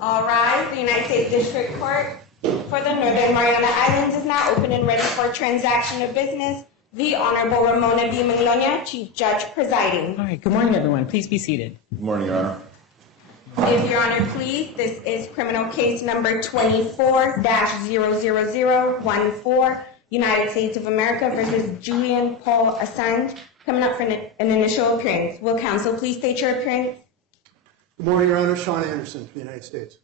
All rise. The United States District Court for the Northern Mariana Islands is now open and ready for transaction of business. The Honorable Ramona V Manglona, Chief Judge, presiding. All right, good morning, everyone. Please be seated. Good morning, Your Honor. If Your Honor please, this is criminal case number 24-00014, United States of America versus Julian Paul Assange, coming up for an initial appearance. Will counsel please state your appearance? Good morning, Your Honor. Sean Anderson for the United States.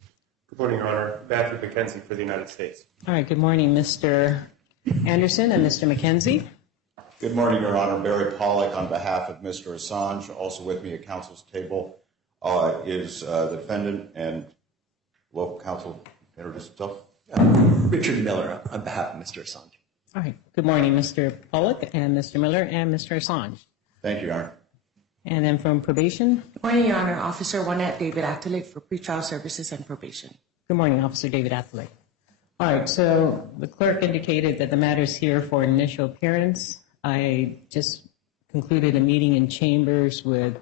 Good morning, Your Honor. Matthew McKenzie for the United States. All right, good morning, Mr. Anderson and Mr. McKenzie. Good morning, Your Honor. Barry Pollack on behalf of Mr. Assange. Also with me at counsel's table is the defendant and local counsel. Introduce himself. Richard Miller on behalf of Mr. Assange. All right, good morning, Mr. Pollack and Mr. Miller and Mr. Assange. Thank you, Your Honor. And then from probation. Good morning, Your Honor. Officer Juanette David Atherley for pretrial services and probation. Good morning, Officer David Atherley. All right, so the clerk indicated that the matter is here for initial appearance. I just concluded a meeting in chambers with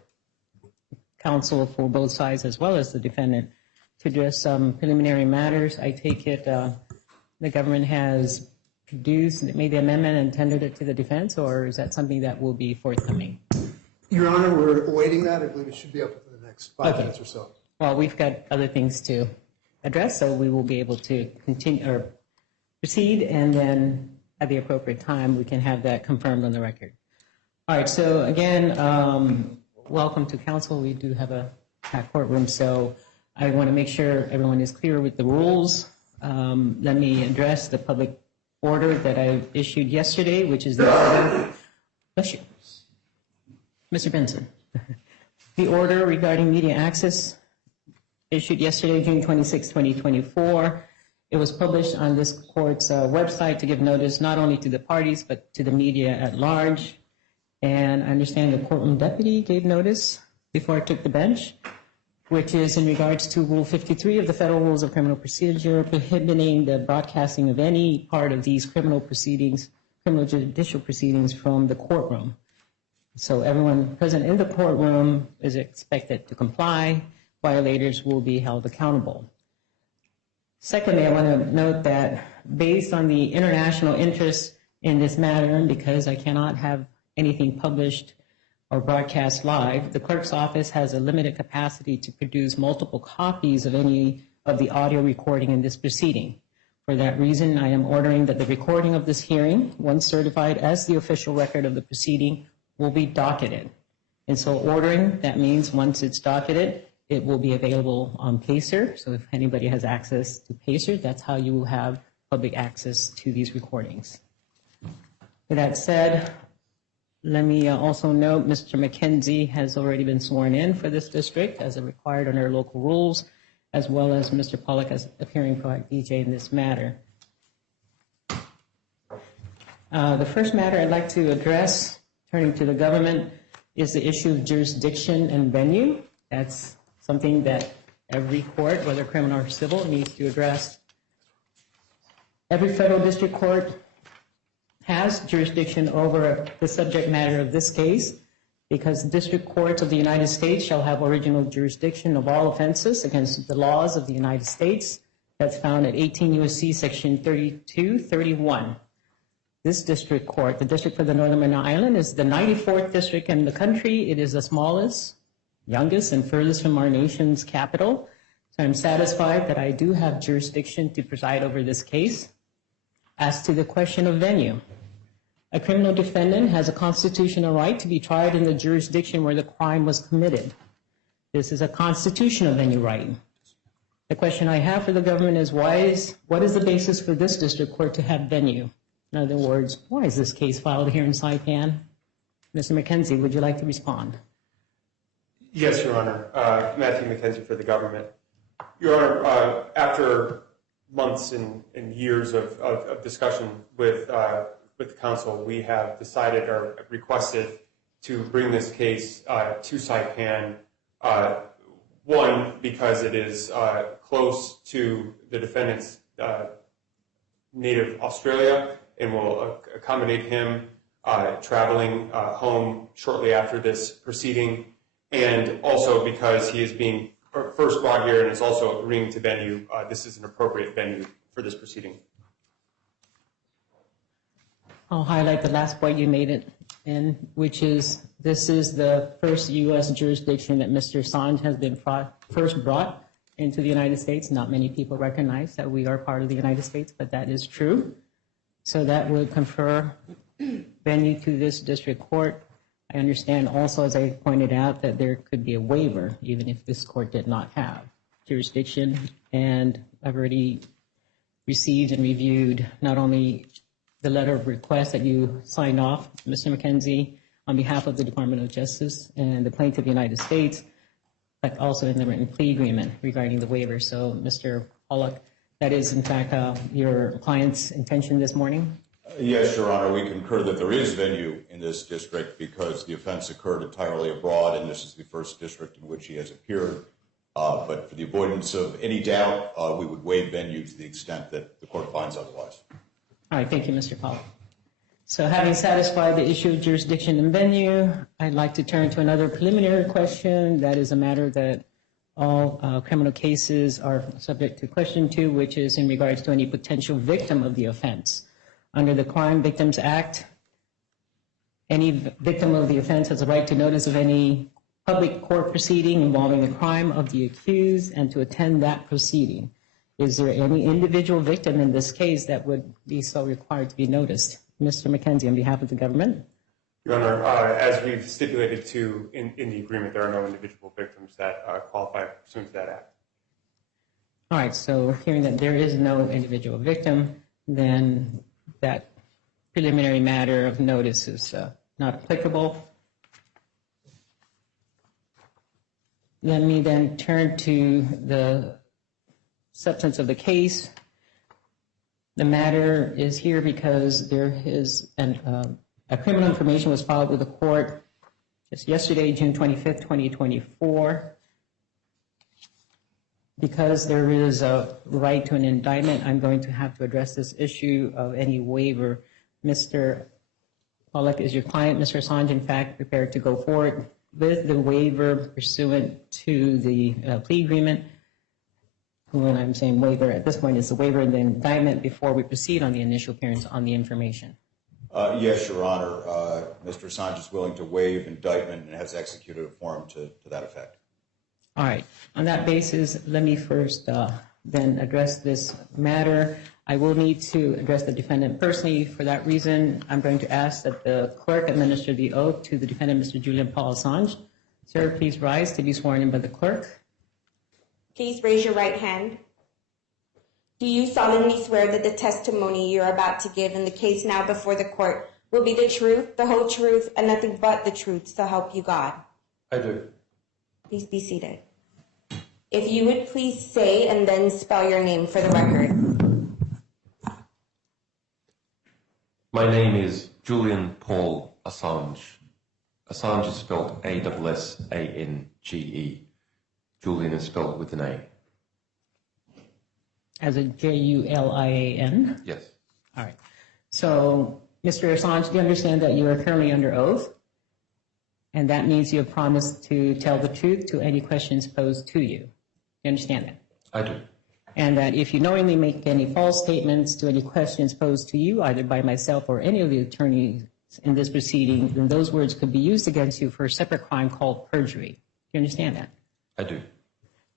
counsel for both sides as well as the defendant to address some preliminary matters. I take it the government has made the amendment and tendered it to the defense, or is that something that will be forthcoming? Your Honor, we're awaiting that. I believe it should be up within the next 5 minutes or so. Well, we've got other things to address, so we will be able to continue or proceed, and then at the appropriate time, we can have that confirmed on the record. All right, so again, welcome to counsel. We do have a packed courtroom, so I want to make sure everyone is clear with the rules. Let me address the public order that I issued yesterday, which is the order. Bless you. Mr. Benson. The order regarding media access issued yesterday, June 26, 2024. It was published on this court's website to give notice not only to the parties, but to the media at large. And I understand the courtroom deputy gave notice before I took the bench, which is in regards to Rule 53 of the Federal Rules of Criminal Procedure, prohibiting the broadcasting of any part of these criminal proceedings, criminal judicial proceedings from the courtroom. So everyone present in the courtroom is expected to comply. Violators will be held accountable. Secondly, I want to note that based on the international interest in this matter, and because I cannot have anything published or broadcast live, the clerk's office has a limited capacity to produce multiple copies of any of the audio recording in this proceeding. For that reason, I am ordering that the recording of this hearing, once certified as the official record of the proceeding, will be docketed. And so ordering, that means once it's docketed, it will be available on Pacer. So if anybody has access to Pacer, that's how you will have public access to these recordings. With that said, let me also note Mr. McKenzie has already been sworn in for this district as required under local rules, as well as Mr. Pollack as appearing pro DJ in this matter. The first matter I'd like to address, turning to the government, is the issue of jurisdiction and venue. That's something that every court, whether criminal or civil, needs to address. Every federal district court has jurisdiction over the subject matter of this case because district courts of the United States shall have original jurisdiction of all offenses against the laws of the United States. That's found at 18 U.S.C. Section 3231. This district court, the District for the Northern Mariana Islands, is the 94th district in the country. It is the smallest, youngest, and furthest from our nation's capital. So I'm satisfied that I do have jurisdiction to preside over this case. As to the question of venue, a criminal defendant has a constitutional right to be tried in the jurisdiction where the crime was committed. This is a constitutional venue right. The question I have for the government is what is the basis for this district court to have venue? In other words, why is this case filed here in Saipan? Mr. McKenzie, would you like to respond? Yes, Your Honor. Matthew McKenzie for the government. Your Honor, after months and years of discussion with the council, we have decided or requested to bring this case to Saipan. One, because it is close to the defendant's native Australia and will accommodate him traveling home shortly after this proceeding, and also because he is being first brought here and is also agreeing to venue, this is an appropriate venue for this proceeding. I'll highlight the last point you made it in, which is this is the first U.S. jurisdiction that Mr. Assange has been first brought into the United States. Not many people recognize that we are part of the United States, but that is true. So that would confer venue to this district court. I understand also, as I pointed out, that there could be a waiver, even if this court did not have jurisdiction. And I've already received and reviewed not only the letter of request that you signed off, Mr. McKenzie, on behalf of the Department of Justice and the plaintiff of the United States, but also in the written plea agreement regarding the waiver. So, Mr. Pollock, that is, in fact, your client's intention this morning? Yes, Your Honor. We concur that there is venue in this district because the offense occurred entirely abroad, and this is the first district in which he has appeared. But for the avoidance of any doubt, we would waive venue to the extent that the court finds otherwise. All right, thank you, Mr. Pollock. So having satisfied the issue of jurisdiction and venue, I'd like to turn to another preliminary question. That is a matter that all criminal cases are subject to question to, which is in regards to any potential victim of the offense. Under the Crime Victims Act, any victim of the offense has a right to notice of any public court proceeding involving the crime of the accused and to attend that proceeding. Is there any individual victim in this case that would be so required to be noticed? Mr. McKenzie, on behalf of the government. Your Honor, as we've stipulated to in the agreement, there are no individual victims that qualify pursuant to that act. All right, so hearing that there is no individual victim, then that preliminary matter of notice is not applicable. Let me then turn to the substance of the case. The matter is here because there is a criminal information was filed with the court just yesterday, June 25th, 2024. Because there is a right to an indictment, I'm going to have to address this issue of any waiver. Mr. Pollock, is your client, Mr. Assange, in fact, prepared to go forward with the waiver pursuant to the plea agreement? When I'm saying waiver at this point, is the waiver and the indictment before we proceed on the initial appearance on the information? Yes, Your Honor. Mr. Assange is willing to waive indictment and has executed a form to that effect. All right. On that basis, let me first then address this matter. I will need to address the defendant personally. For that reason, I'm going to ask that the clerk administer the oath to the defendant, Mr. Julian Paul Assange. Sir, please rise to be sworn in by the clerk. Please raise your right hand. Do you solemnly swear that the testimony you're about to give in the case now before the court will be the truth, the whole truth, and nothing but the truth, so help you God? I do. Please be seated. If you would please say and then spell your name for the record. My name is Julian Paul Assange. Assange is spelled A-S-S-A-N-G-E. Julian is spelled with an A. As a Julian? Yes. All right. So, Mr. Assange, do you understand that you are currently under oath? And that means you have promised to tell the truth to any questions posed to you. You understand that? I do. And that if you knowingly make any false statements to any questions posed to you, either by myself or any of the attorneys in this proceeding, then those words could be used against you for a separate crime called perjury. You understand that? I do.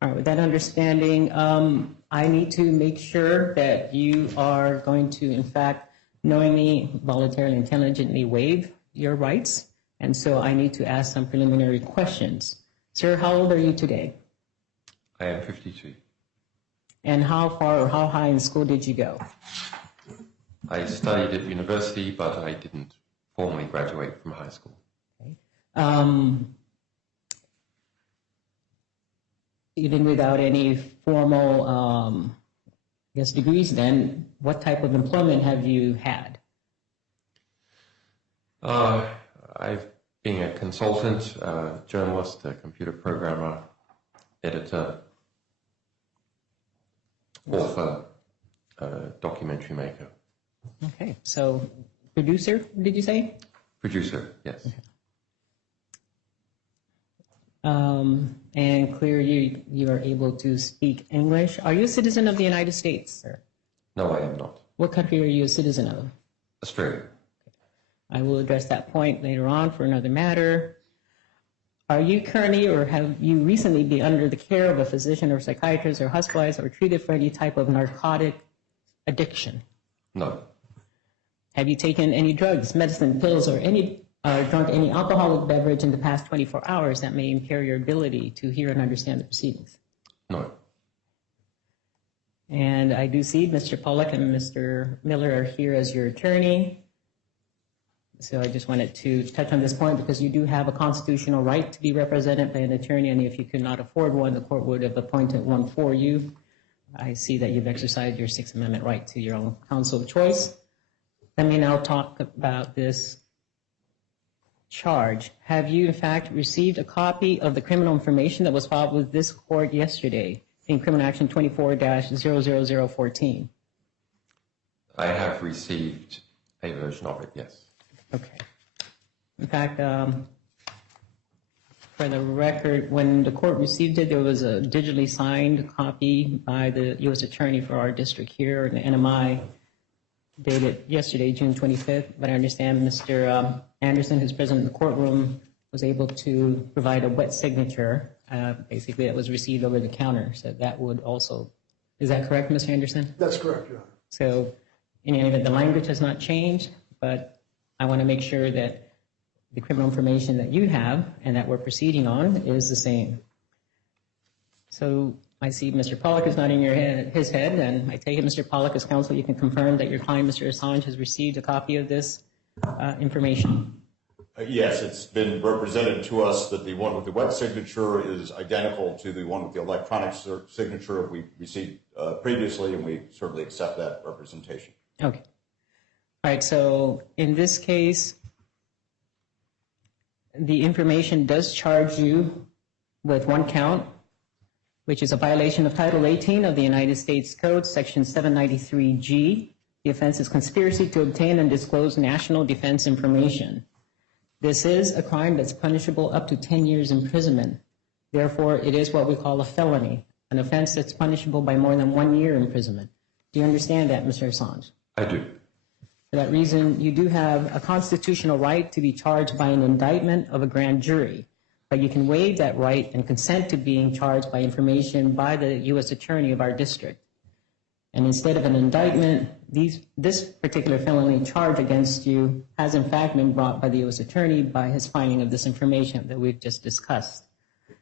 All right. With that understanding, I need to make sure that you are going to, in fact, knowingly, voluntarily, intelligently waive your rights. And so I need to ask some preliminary questions. Sir, how old are you today? I am 52. And how far or how high in school did you go? I studied at university, but I didn't formally graduate from high school. Okay. Even without any formal, degrees then, what type of employment have you had? I've been a consultant, journalist, a computer programmer, editor, author, documentary maker. Okay, so producer, did you say? Producer, yes. and clear you are able to speak English. Are you a citizen of the United States, sir? No, I am not. What country are you a citizen of? Australia. I will address that point later on for another matter. Are you currently or have you recently been under the care of a physician or psychiatrist or hospitalized or treated for any type of narcotic addiction? No. Have you taken any drugs, medicine, pills, or drunk any alcoholic beverage in the past 24 hours that may impair your ability to hear and understand the proceedings? No. And I do see Mr. Pollack and Mr. Miller are here as your attorney. So I just wanted to touch on this point because you do have a constitutional right to be represented by an attorney, and if you could not afford one, the court would have appointed one for you. I see that you've exercised your Sixth Amendment right to your own counsel of choice. Let me now talk about this charge. Have you, in fact, received a copy of the criminal information that was filed with this court yesterday in Criminal Action 24-00014? I have received a version of it, yes. Okay. In fact, for the record, when the court received it, there was a digitally signed copy by the U.S. Attorney for our district here, an NMI, dated yesterday, June 25th. But I understand Mr. Anderson, who's present in the courtroom, was able to provide a wet signature, basically that was received over the counter. So that would also, is that correct, Mr. Anderson? That's correct, Your Honor. So in any event, the language has not changed, but I want to make sure that the criminal information that you have and that we're proceeding on is the same. So I see Mr. Pollack is nodding his head, and I take it, Mr. Pollack, as counsel, you can confirm that your client, Mr. Assange, has received a copy of this information. Yes, it's been represented to us that the one with the wet signature is identical to the one with the electronic signature we received previously, and we certainly accept that representation. Okay. All right, so in this case, the information does charge you with one count, which is a violation of Title 18 of the United States Code, Section 793G. The offense is conspiracy to obtain and disclose national defense information. This is a crime that's punishable up to 10 years imprisonment. Therefore, it is what we call a felony, an offense that's punishable by more than 1 year imprisonment. Do you understand that, Mr. Assange? I do. For that reason, you do have a constitutional right to be charged by an indictment of a grand jury, but you can waive that right and consent to being charged by information by the U.S. Attorney of our district. And instead of an indictment, this particular felony charge against you has in fact been brought by the U.S. Attorney by his finding of this information that we've just discussed.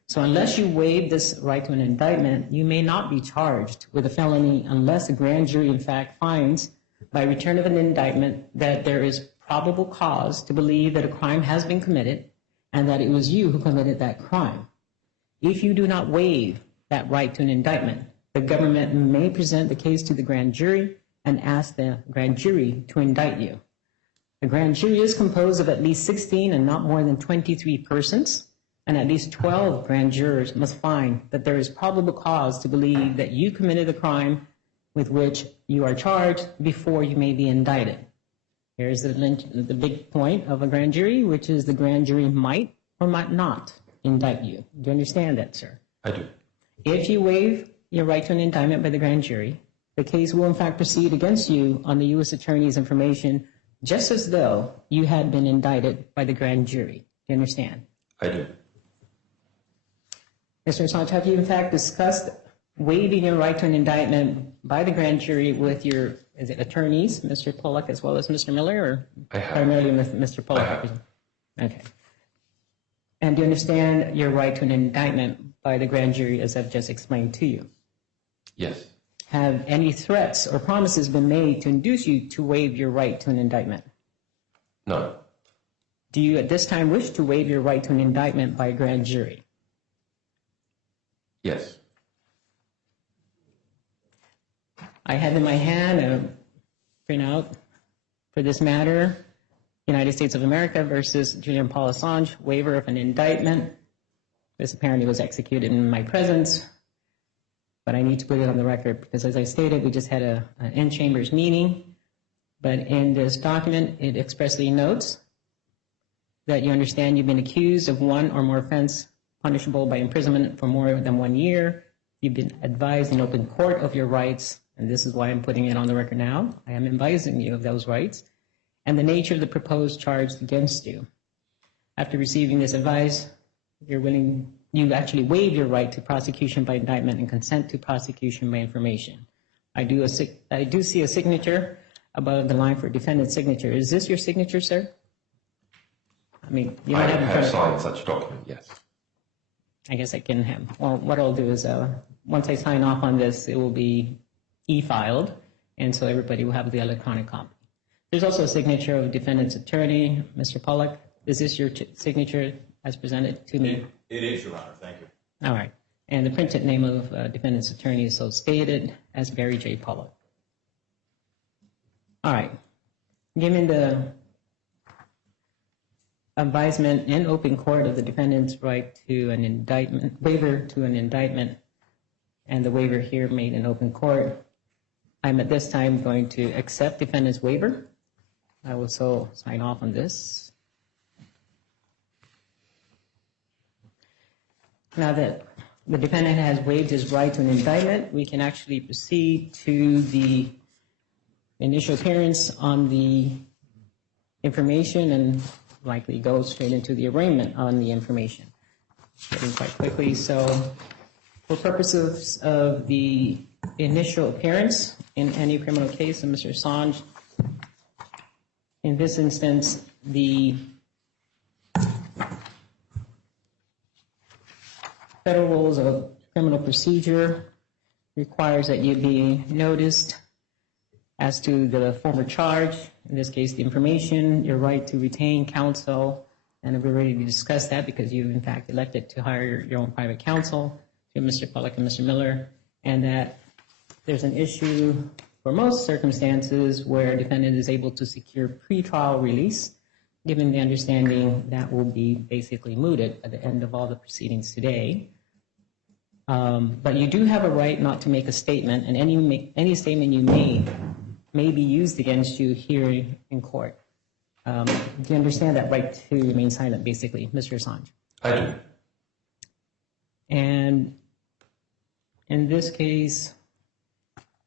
So unless you waive this right to an indictment, you may not be charged with a felony unless a grand jury in fact finds by return of an indictment that there is probable cause to believe that a crime has been committed and that it was you who committed that crime. If you do not waive that right to an indictment, the government may present the case to the grand jury and ask the grand jury to indict you. The grand jury is composed of at least 16 and not more than 23 persons, and at least 12 grand jurors must find that there is probable cause to believe that you committed the crime with which you are charged before you may be indicted. Here's the big point of a grand jury, which is the grand jury might or might not indict you. Do you understand that, sir? I do. If you waive your right to an indictment by the grand jury, the case will in fact proceed against you on the U.S. Attorney's information just as though you had been indicted by the grand jury. Do you understand? I do. Mr. Assange, have you in fact discussed waiving your right to an indictment by the grand jury with your, is it attorneys, Mr. Pollack as well as Mr. Miller, or I have. primarily with Mr. Pollack? I have. Okay. And do you understand your right to an indictment by the grand jury as I've just explained to you? Yes. Have any threats or promises been made to induce you to waive your right to an indictment? No. Do you at this time wish to waive your right to an indictment by a grand jury? Yes. I have in my hand a printout for this matter, United States of America versus Julian Paul Assange, waiver of an indictment. This apparently was executed in my presence, but I need to put it on the record because, as I stated, we just had an in-chambers meeting. But in this document, it expressly notes that you understand you've been accused of one or more offense punishable by imprisonment for more than 1 year. You've been advised in open court of your rights, and this is why I'm putting it on the record now. I am advising you of those rights and the nature of the proposed charge against you. After receiving this advice, you actually waive your right to prosecution by indictment and consent to prosecution by information. I do see a signature above the line for defendant's signature. Is this your signature, sir? I mean, you I don't have signed such a document, yes. I guess I can have. Well, what I'll do is once I sign off on this, it will be e-filed, and so everybody will have the electronic copy. There's also a signature of defendant's attorney, Mr. Pollack. Is this your signature as presented to me? It is, Your Honor. Thank you. All right. And the printed name of defendant's attorney is so stated as Barry J. Pollack. All right. Given the advisement in open court of the defendant's right to an indictment, waiver to an indictment, and the waiver here made in open court, I'm at this time going to accept defendant's waiver. I will so sign off on this. Now that the defendant has waived his right to an indictment, we can actually proceed to the initial appearance on the information and likely go straight into the arraignment on the information. Getting quite quickly. So for purposes of the initial appearance in any criminal case of Mr. Assange, in this instance, the Federal Rules of Criminal Procedure requires that you be noticed as to the former charge, in this case, the information, your right to retain counsel, and we've already discussed that because you, in fact, elected to hire your own private counsel, to Mr. Pollack and Mr. Miller, and that there's an issue for most circumstances where a defendant is able to secure pretrial release, given the understanding that will be basically mooted at the end of all the proceedings today. But you do have a right not to make a statement, and any statement you make may be used against you here in court. Do you understand that right to remain silent, basically, Mr. Assange? I do. And in this case,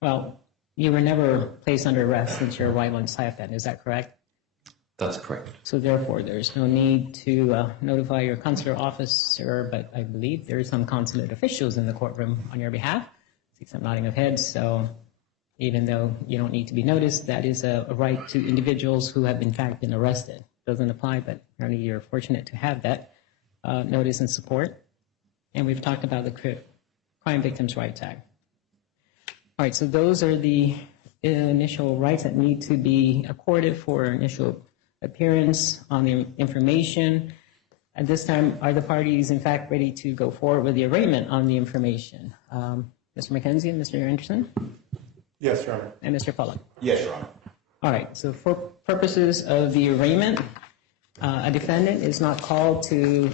well, you were never placed under arrest since your arrival in Saipan, is that correct? That's correct. So therefore, there's no need to notify your consular officer, but I believe there are some consulate officials in the courtroom on your behalf. I see some nodding of heads, so even though you don't need to be noticed, that is a right to individuals who have in fact been arrested. Doesn't apply, but apparently you're fortunate to have that notice and support. And we've talked about the Crime Victims' Rights Act. All right, so those are the initial rights that need to be accorded for initial appearance on the information. At this time, are the parties in fact ready to go forward with the arraignment on the information? Mr. McKenzie and Mr. Anderson? Yes, Your Honor. And Mr. Pollack? Yes, Your Honor. All right, so for purposes of the arraignment, a defendant is not called to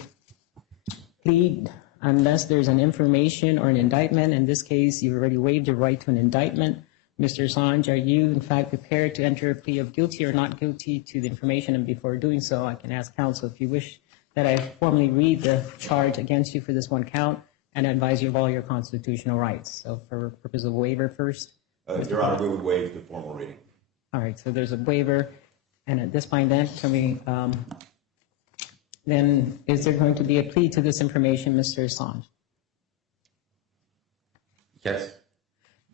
plead unless there's an information or an indictment. In this case, you've already waived your right to an indictment. Mr. Assange, are you in fact prepared to enter a plea of guilty or not guilty to the information? And before doing so, I can ask counsel if you wish that I formally read the charge against you for this one count and advise you of all your constitutional rights. So for purpose of waiver first. Your Honor, we would waive the formal reading. All right, so there's a waiver. And at this point then, can we, then is there going to be a plea to this information, Mr. Assange? Yes.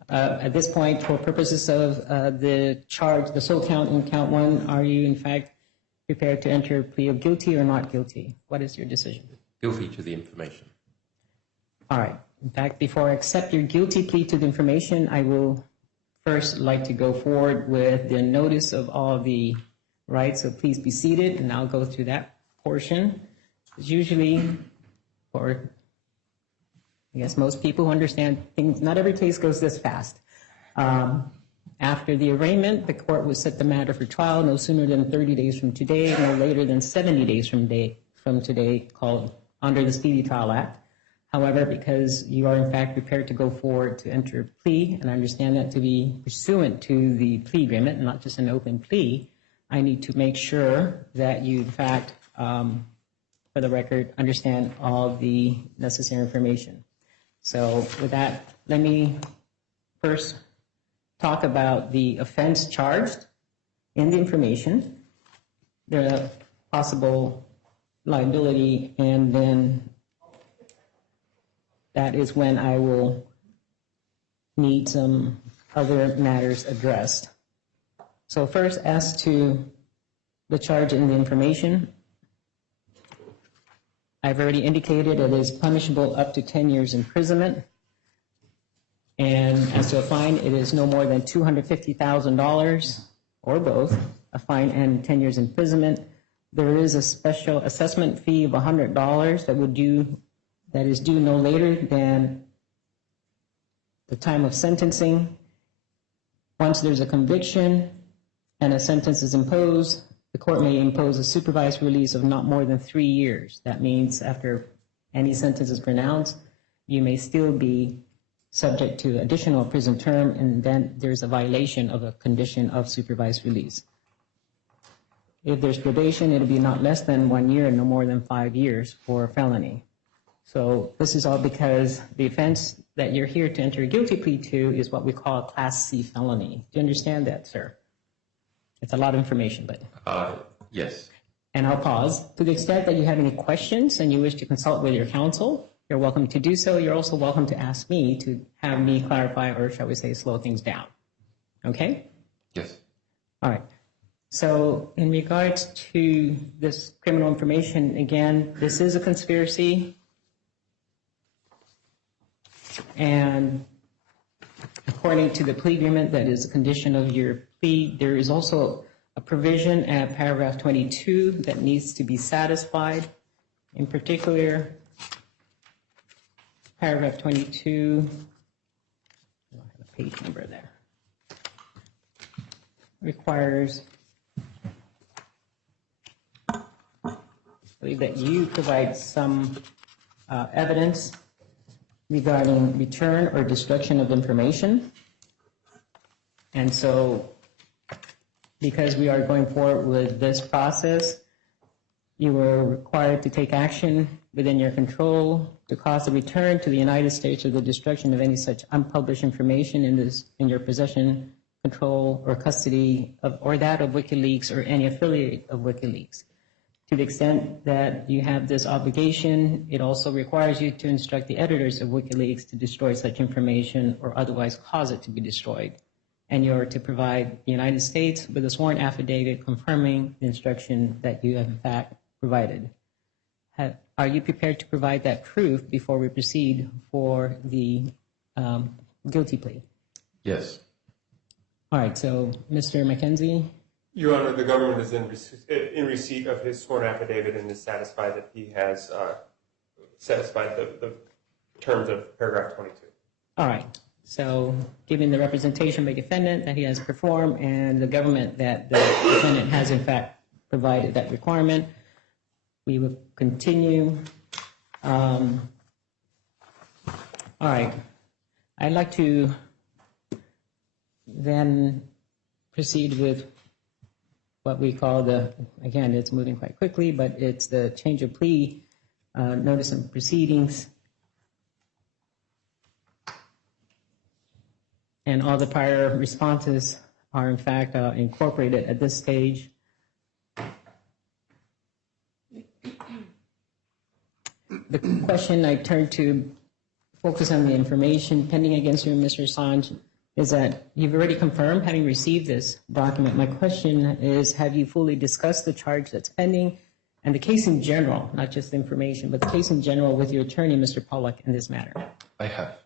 At this point, for purposes of the charge, the sole count in count one, are you in fact prepared to enter a plea of guilty or not guilty? What is your decision? Guilty to the information. All right. In fact, before I accept your guilty plea to the information, I will first like to go forward with the notice of all the rights. So please be seated, and I'll go through that portion. It's usually, or I guess most people who understand things, not every case goes this fast. After the arraignment, the court will set the matter for trial no sooner than 30 days from today, no later than 70 days from today, called under the Speedy Trial Act. However, because you are in fact prepared to go forward to enter a plea, and I understand that to be pursuant to the plea agreement, and not just an open plea, I need to make sure that you in fact for the record, understand all the necessary information. So with that, let me first talk about the offense charged in the information, the possible liability, and then that is when I will need some other matters addressed. So first, as to the charge in the information, I've already indicated it is punishable up to 10 years imprisonment. And as to a fine, it is no more than $250,000 or both, a fine and 10 years imprisonment. There is a special assessment fee of $100 that is due no later than the time of sentencing. Once there's a conviction and a sentence is imposed, the court may impose a supervised release of not more than 3 years. That means after any sentence is pronounced, you may still be subject to additional prison term, and then there's a violation of a condition of supervised release. If there's probation, it'll be not less than 1 year and no more than 5 years for a felony. So this is all because the offense that you're here to enter a guilty plea to is what we call a Class C felony. Do you understand that, sir? It's a lot of information, but... Yes. And I'll pause. To the extent that you have any questions and you wish to consult with your counsel, you're welcome to do so. You're also welcome to ask me to have me clarify, or shall we say, slow things down. Okay? Yes. All right. So in regards to this criminal information, again, this is a conspiracy. And according to the plea agreement, that is a condition of your plea, there is also a provision at paragraph 22 that needs to be satisfied. In particular, paragraph 22, I don't have a page number there, requires, I believe, that you provide some evidence regarding return or destruction of information. And so, because we are going forward with this process, you were required to take action within your control to cause the return to the United States or the destruction of any such unpublished information in your possession, control, or custody of, or that of WikiLeaks or any affiliate of WikiLeaks. To the extent that you have this obligation, it also requires you to instruct the editors of WikiLeaks to destroy such information or otherwise cause it to be destroyed. And you are to provide the United States with a sworn affidavit confirming the instruction that you have in fact provided. Are you prepared to provide that proof before we proceed for the guilty plea? Yes. All right, so Mr. McKenzie? Your Honor, the government is in receipt of his sworn affidavit and is satisfied that he has satisfied the terms of paragraph 22. All right. So given the representation by the defendant that he has performed and the government that the defendant has in fact provided that requirement, we will continue. All right. I'd like to then proceed with what we call the, again, it's moving quite quickly, but it's the change of plea notice and proceedings. And all the prior responses are in fact incorporated at this stage. The question I turn to focus on the information pending against you, Mr. Assange, is that you've already confirmed having received this document. My question is, have you fully discussed the charge that's pending and the case in general, not just the information, but the case in general with your attorney, Mr. Pollack, in this matter? I have.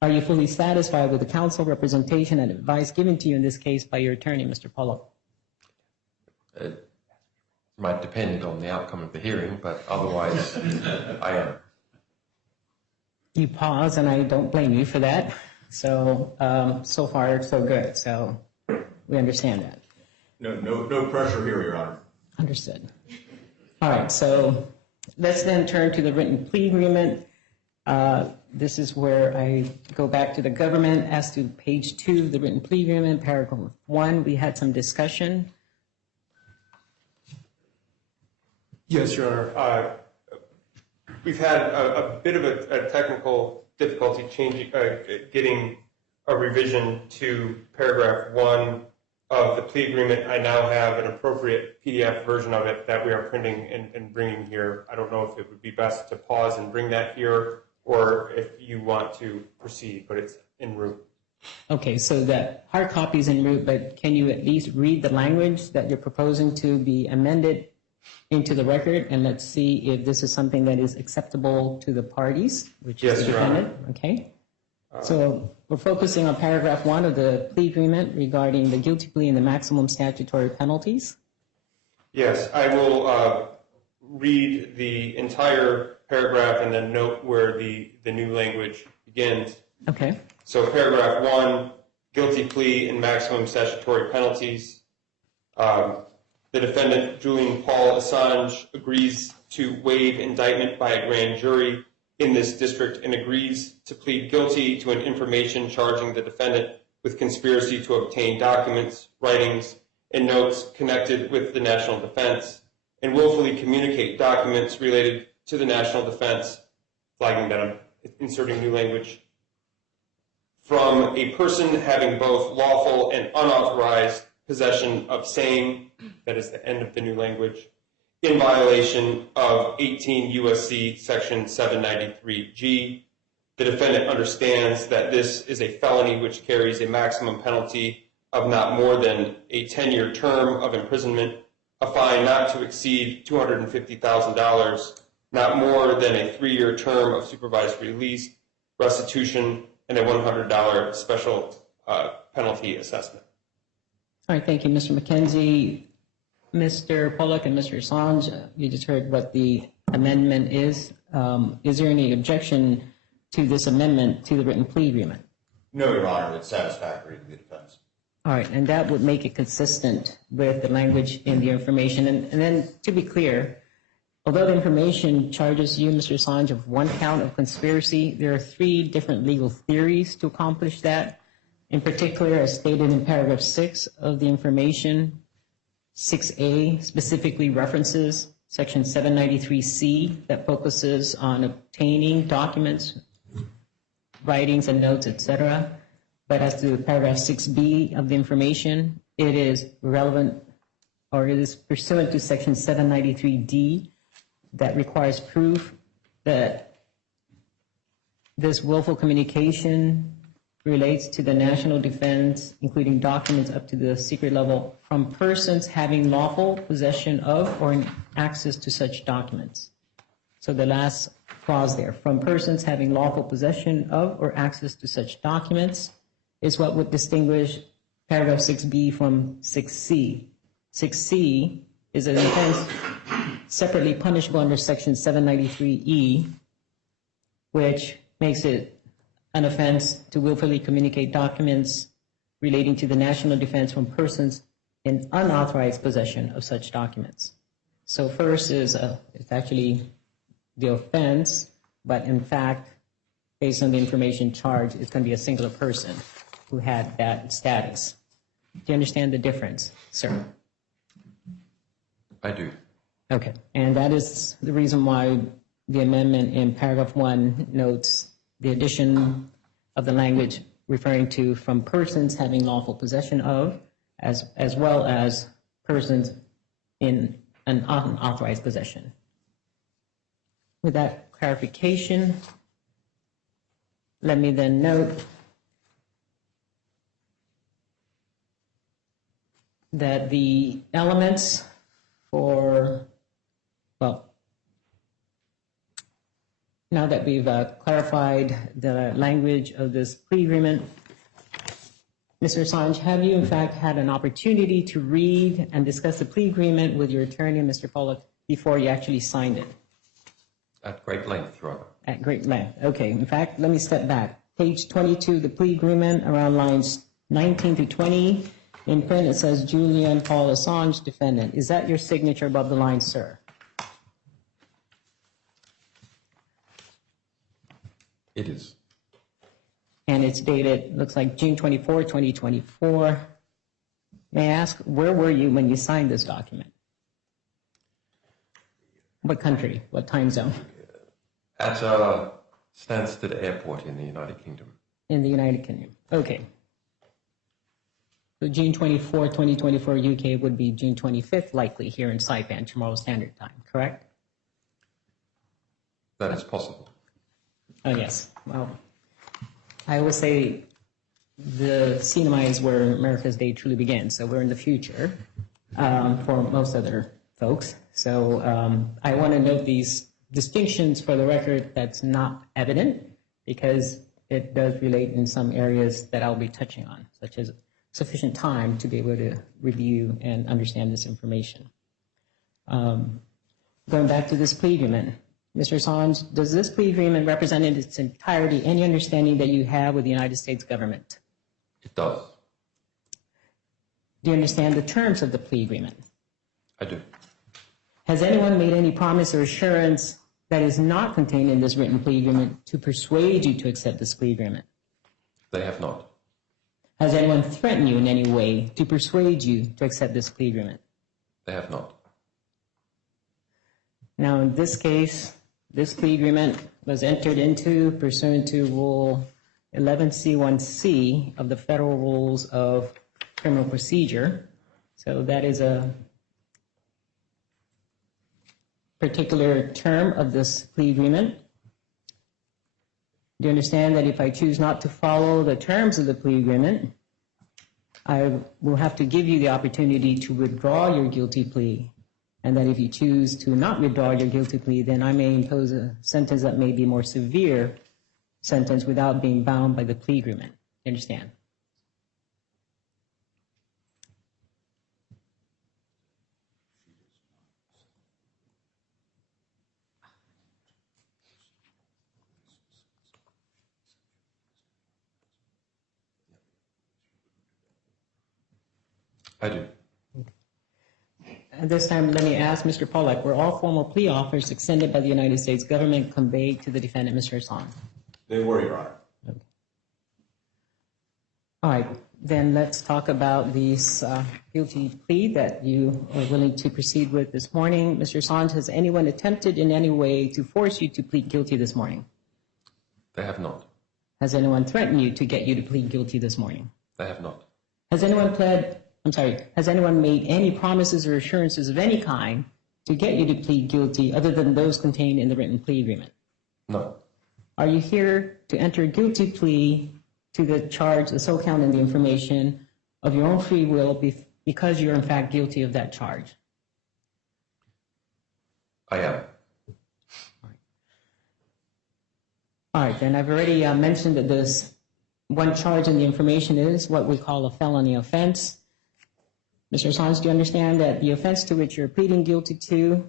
Are you fully satisfied with the counsel representation and advice given to you in this case by your attorney, Mr. Pollack? It might depend on the outcome of the hearing, but otherwise I am. You pause, and I don't blame you for that. So, so far, so good. So we understand that. No pressure here, Your Honor. Understood. All right, so let's then turn to the written plea agreement. This is where I go back to the government as to page 2 of the written plea agreement, paragraph 1. We had some discussion. Yes, Your Honor. we've had a bit of a technical difficulty getting a revision to paragraph 1 of the plea agreement. I now have an appropriate PDF version of it that we are printing and bringing here. I don't know if it would be best to pause and bring that here, or if you want to proceed, but it's en route. Okay, so that hard copy is en route, but can you at least read the language that you're proposing to be amended into the record, and let's see if this is something that is acceptable to the parties, which is the defendant. Okay. So we're focusing on paragraph 1 of the plea agreement regarding the guilty plea and the maximum statutory penalties. Yes, I will read the entire paragraph and then note where the new language begins. Okay. So paragraph 1, guilty plea and maximum statutory penalties. The defendant, Julian Paul Assange, agrees to waive indictment by a grand jury in this district and agrees to plead guilty to an information charging the defendant with conspiracy to obtain documents, writings, and notes connected with the national defense, and willfully communicate documents related to the national defense, flagging that I'm inserting new language, from a person having both lawful and unauthorized possession of same, that is the end of the new language, in violation of 18 U.S.C. section 793G. The defendant understands that this is a felony which carries a maximum penalty of not more than a 10-year term of imprisonment, a fine not to exceed $250,000, not more than a 3-year term of supervised release, restitution, and a $100 special penalty assessment. All right, thank you, Mr. McKenzie. Mr. Pollock and Mr. Assange, you just heard what the amendment is. Is there any objection to this amendment to the written plea agreement? No, Your Honor, it's satisfactory to the defense. All right, and that would make it consistent with the language in the information. And then, to be clear, although the information charges you, Mr. Assange, of 1 count of conspiracy, there are 3 different legal theories to accomplish that. In particular, as stated in paragraph 6 of the information, 6A specifically references section 793C that focuses on obtaining documents, writings and notes, etc. But as to paragraph 6B of the information, it is relevant, or it is pursuant to section 793D that requires proof that this willful communication relates to the national defense, including documents up to the secret level, from persons having lawful possession of or access to such documents. So the last clause there, from persons having lawful possession of or access to such documents, is what would distinguish paragraph 6B from 6C. 6C is an offense separately punishable under section 793E, which makes it an offense to willfully communicate documents relating to the national defense from persons in unauthorized possession of such documents. So first is it's actually the offense, but in fact, based on the information charged, it's going to be a singular person who had that status. Do you understand the difference, sir? I do. Okay, and that is the reason why the amendment in paragraph 1 notes the addition of the language referring to from persons having lawful possession of, as well as persons in an unauthorized possession. With that clarification, let me then note that the elements for, well, now that we've clarified the language of this plea agreement, Mr. Assange, have you in fact had an opportunity to read and discuss the plea agreement with your attorney, Mr. Pollock, before you actually signed it? At great length, Your Honor. At great length. Okay. In fact, let me step back. Page 22 of the plea agreement, around lines 19 to 20. In print, it says Julian Paul Assange, defendant. Is that your signature above the line, sir? It is. And it's dated, looks like June 24, 2024. May I ask, where were you when you signed this document? What country? What time zone? At a Stansted Airport in the United Kingdom. In the United Kingdom. Okay. So June 24, 2024 UK would be June 25th likely here in Saipan, tomorrow Standard Time, correct? That is possible. Oh, yes. Well, I always say the cinema is where America's Day truly begins. So we're in the future for most other folks. So I want to note these distinctions for the record that's not evident because it does relate in some areas that I'll be touching on, such as sufficient time to be able to review and understand this information. Going back to this plea agreement, Mr. Assange, does this plea agreement represent in its entirety any understanding that you have with the United States government? It does. Do you understand the terms of the plea agreement? I do. Has anyone made any promise or assurance that is not contained in this written plea agreement to persuade you to accept this plea agreement? They have not. Has anyone threatened you in any way to persuade you to accept this plea agreement? They have not. Now, in this case, this plea agreement was entered into pursuant to Rule 11C1C of the Federal Rules of Criminal Procedure. So that is a particular term of this plea agreement. Do you understand that if I choose not to follow the terms of the plea agreement, I will have to give you the opportunity to withdraw your guilty plea, and that if you choose to not withdraw your guilty plea, then I may impose a sentence that may be more severe sentence without being bound by the plea agreement. You understand? I do. At this time, let me ask Mr. Pollack, were all formal plea offers extended by the United States government conveyed to the defendant, Mr. Assange? They were, Your Honor. Okay. All right, then let's talk about this guilty plea that you are willing to proceed with this morning. Mr. Assange, has anyone attempted in any way to force you to plead guilty this morning? They have not. Has anyone threatened you to get you to plead guilty this morning? They have not. Has anyone has anyone made any promises or assurances of any kind to get you to plead guilty other than those contained in the written plea agreement? No. Are you here to enter a guilty plea to the charge, the sole count, and the information of your own free will because you're in fact guilty of that charge? I am. All right, then I've already mentioned that this one charge in the information is what we call a felony offense. Mr. Assange, do you understand that the offense to which you're pleading guilty to,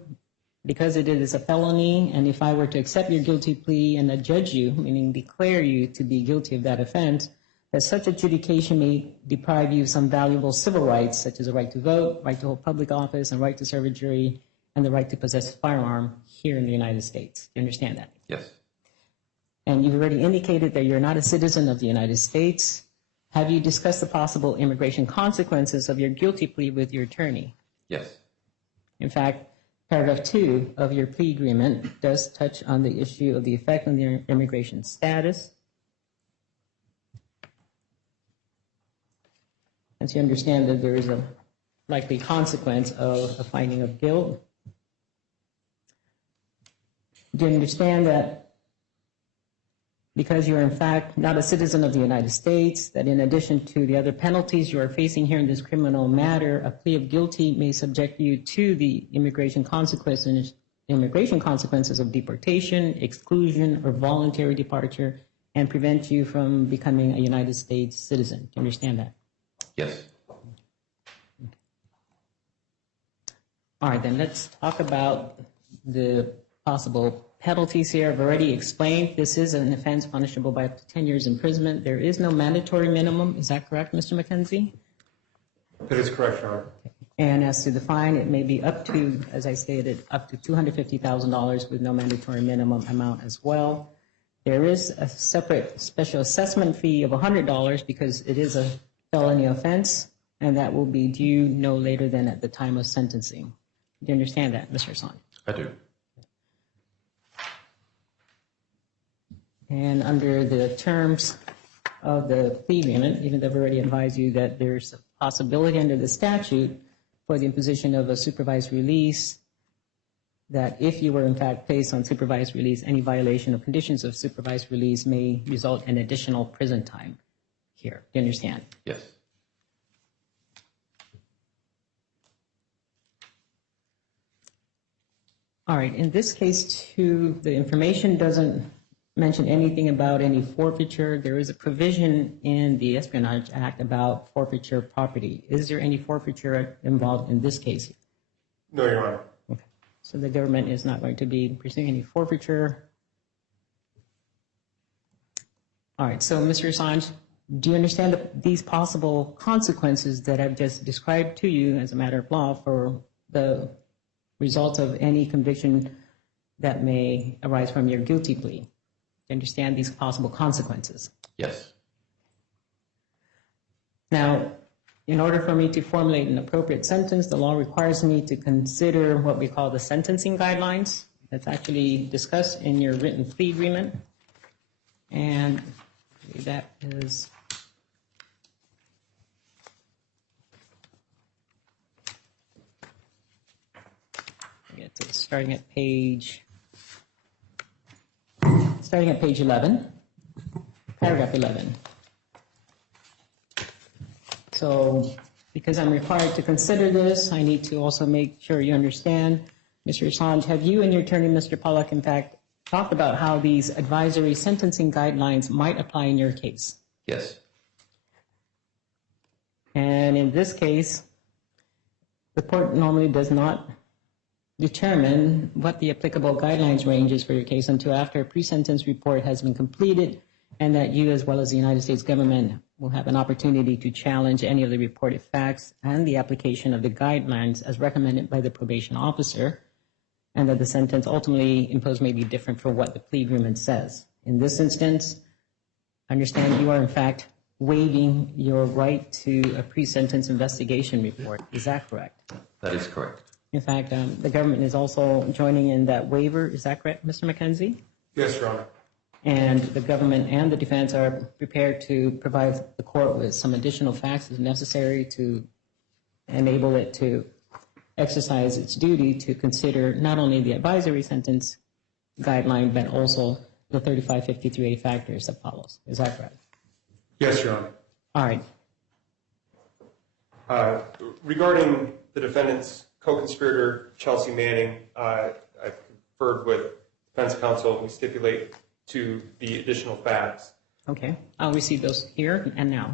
because it is a felony, and if I were to accept your guilty plea and adjudge you, meaning declare you to be guilty of that offense, that such adjudication may deprive you of some valuable civil rights, such as a right to vote, right to hold public office, and right to serve a jury, and the right to possess a firearm here in the United States. Do you understand that? Yes. And you've already indicated that you're not a citizen of the United States. Have you discussed the possible immigration consequences of your guilty plea with your attorney? Yes. In fact, paragraph 2 of your plea agreement does touch on the issue of the effect on their immigration status. As you understand that there is a likely consequence of a finding of guilt. Do you understand that because you're in fact not a citizen of the United States, that in addition to the other penalties you are facing here in this criminal matter, a plea of guilty may subject you to the immigration consequences of deportation, exclusion, or voluntary departure, and prevent you from becoming a United States citizen? Do you understand that? Yes. All right, then let's talk about the possible penalties here. I've already explained this is an offense punishable by up to 10 years imprisonment. There is no mandatory minimum. Is that correct, Mr. McKenzie? That is correct, Your Honor. And as to the fine, it may be up to, as I stated, up to $250,000 with no mandatory minimum amount as well. There is a separate special assessment fee of $100 because it is a felony offense, and that will be due no later than at the time of sentencing. Do you understand that, Mr. Assange? I do. And under the terms of the plea agreement, even though I've already advised you that there's a possibility under the statute for the imposition of a supervised release, that if you were in fact placed on supervised release, any violation of conditions of supervised release may result in additional prison time here. Do you understand? Yes. All right. In this case, too, the information doesn't mention anything about any forfeiture. There is a provision in the Espionage Act about forfeiture property. Is there any forfeiture involved in this case? No, Your Honor. Okay. So the government is not going to be pursuing any forfeiture. All right. So, Mr. Assange, do you understand these possible consequences that I've just described to you as a matter of law for the results of any conviction that may arise from your guilty plea? Do you understand these possible consequences? Yes. Now, in order for me to formulate an appropriate sentence, the law requires me to consider what we call the sentencing guidelines. That's actually discussed in your written plea agreement. And that is starting at page 11, paragraph 11. So because I'm required to consider this, I need to also make sure you understand. Mr. Assange, have you and your attorney, Mr. Pollack, in fact, talked about how these advisory sentencing guidelines might apply in your case? Yes. And in this case, the court normally does not determine what the applicable guidelines range is for your case until after a pre-sentence report has been completed and that you, as well as the United States government, will have an opportunity to challenge any of the reported facts and the application of the guidelines as recommended by the probation officer, and that the sentence ultimately imposed may be different from what the plea agreement says. In this instance, understand you are in fact waiving your right to a pre-sentence investigation report. Is that correct? That is correct. In fact, the government is also joining in that waiver. Is that correct, Mr. McKenzie? Yes, Your Honor. And the government and the defense are prepared to provide the court with some additional facts as necessary to enable it to exercise its duty to consider not only the advisory sentence guideline, but also the 3553A factors that follows. Is that correct? Yes, Your Honor. All right. Regarding the defendant's co-conspirator, Chelsea Manning, I conferred with defense counsel. We stipulate to the additional facts. Okay. I'll receive those here and now.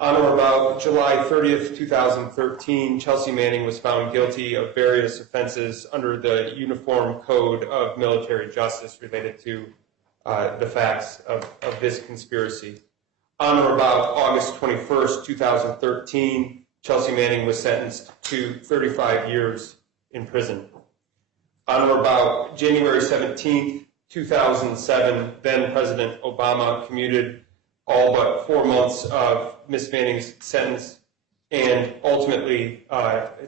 On or about July 30th, 2013, Chelsea Manning was found guilty of various offenses under the Uniform Code of Military Justice related to the facts of this conspiracy. On or about August 21st, 2013, Chelsea Manning was sentenced to 35 years in prison. On or about January 17th, 2007, then President Obama commuted all but 4 months of Ms. Manning's sentence, and ultimately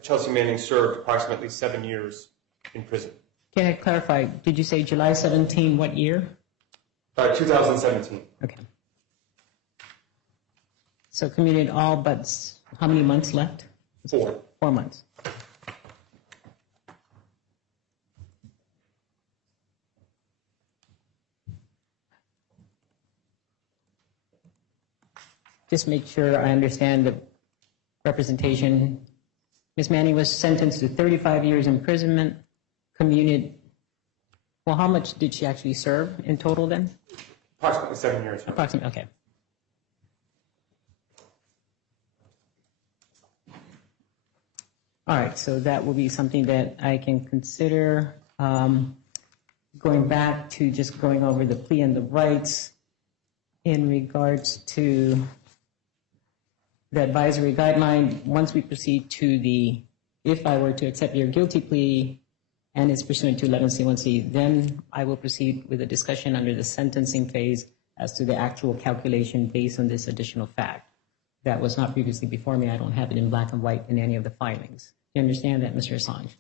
Chelsea Manning served approximately 7 years in prison. Can I clarify? Did you say July 17, what year? 2017. Okay. So commuted all but how many months left? 4. 4 months. Just make sure I understand the representation. Ms. Manning was sentenced to 35 years imprisonment, commuted. Well, how much did she actually serve in total then? Approximately 7 years. Approximately, okay. All right, so that will be something that I can consider. Going back to just going over the plea and the rights in regards to the advisory guideline, once we proceed to the, if I were to accept your guilty plea and it's pursuant to 11C1C, then I will proceed with a discussion under the sentencing phase as to the actual calculation based on this additional fact. That was not previously before me. I don't have it in black and white in any of the filings. You understand that, Mr. Assange?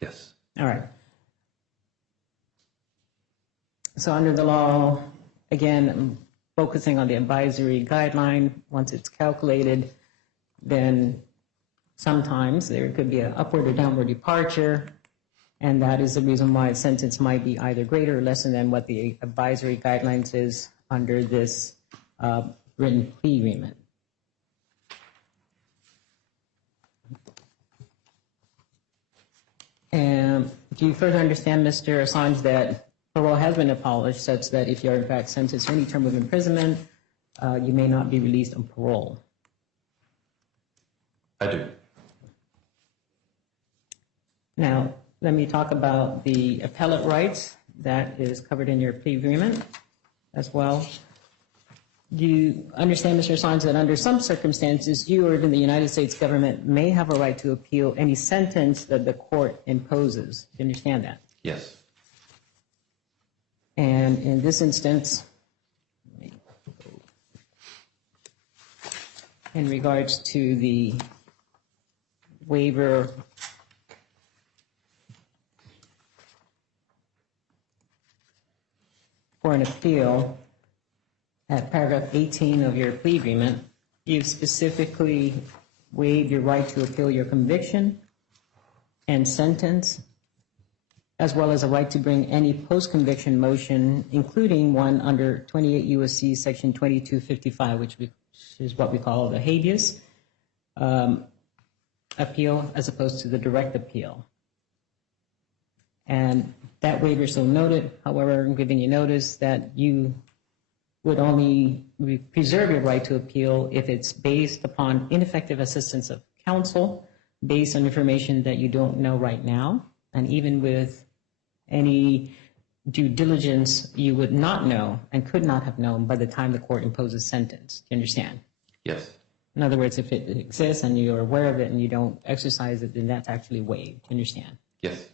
Yes. All right. So under the law, again, I'm focusing on the advisory guideline. Once it's calculated, then sometimes there could be an upward or downward departure, and that is the reason why a sentence might be either greater or lesser than what the advisory guidelines is under this written plea agreement. And do you further understand, Mr. Assange, that parole has been abolished such that if you are in fact sentenced to any term of imprisonment, you may not be released on parole? I do. Now, let me talk about the appellate rights that is covered in your plea agreement as well. Do you understand, Mr. Assange, that under some circumstances, you or even the United States government may have a right to appeal any sentence that the court imposes? Do you understand that? Yes. And in this instance, in regards to the waiver for an appeal, at paragraph 18 of your plea agreement, you've specifically waived your right to appeal your conviction and sentence, as well as a right to bring any post-conviction motion, including one under 28 U.S.C. section 2255, which is what we call the habeas appeal, as opposed to the direct appeal. And that waiver is so noted. However, I'm giving you notice that you would only preserve your right to appeal if it's based upon ineffective assistance of counsel, based on information that you don't know right now, and even with any due diligence you would not know and could not have known by the time the court imposes sentence. Do you understand? Yes. In other words, if it exists and you're aware of it and you don't exercise it, then that's actually waived. Do you understand? Yes.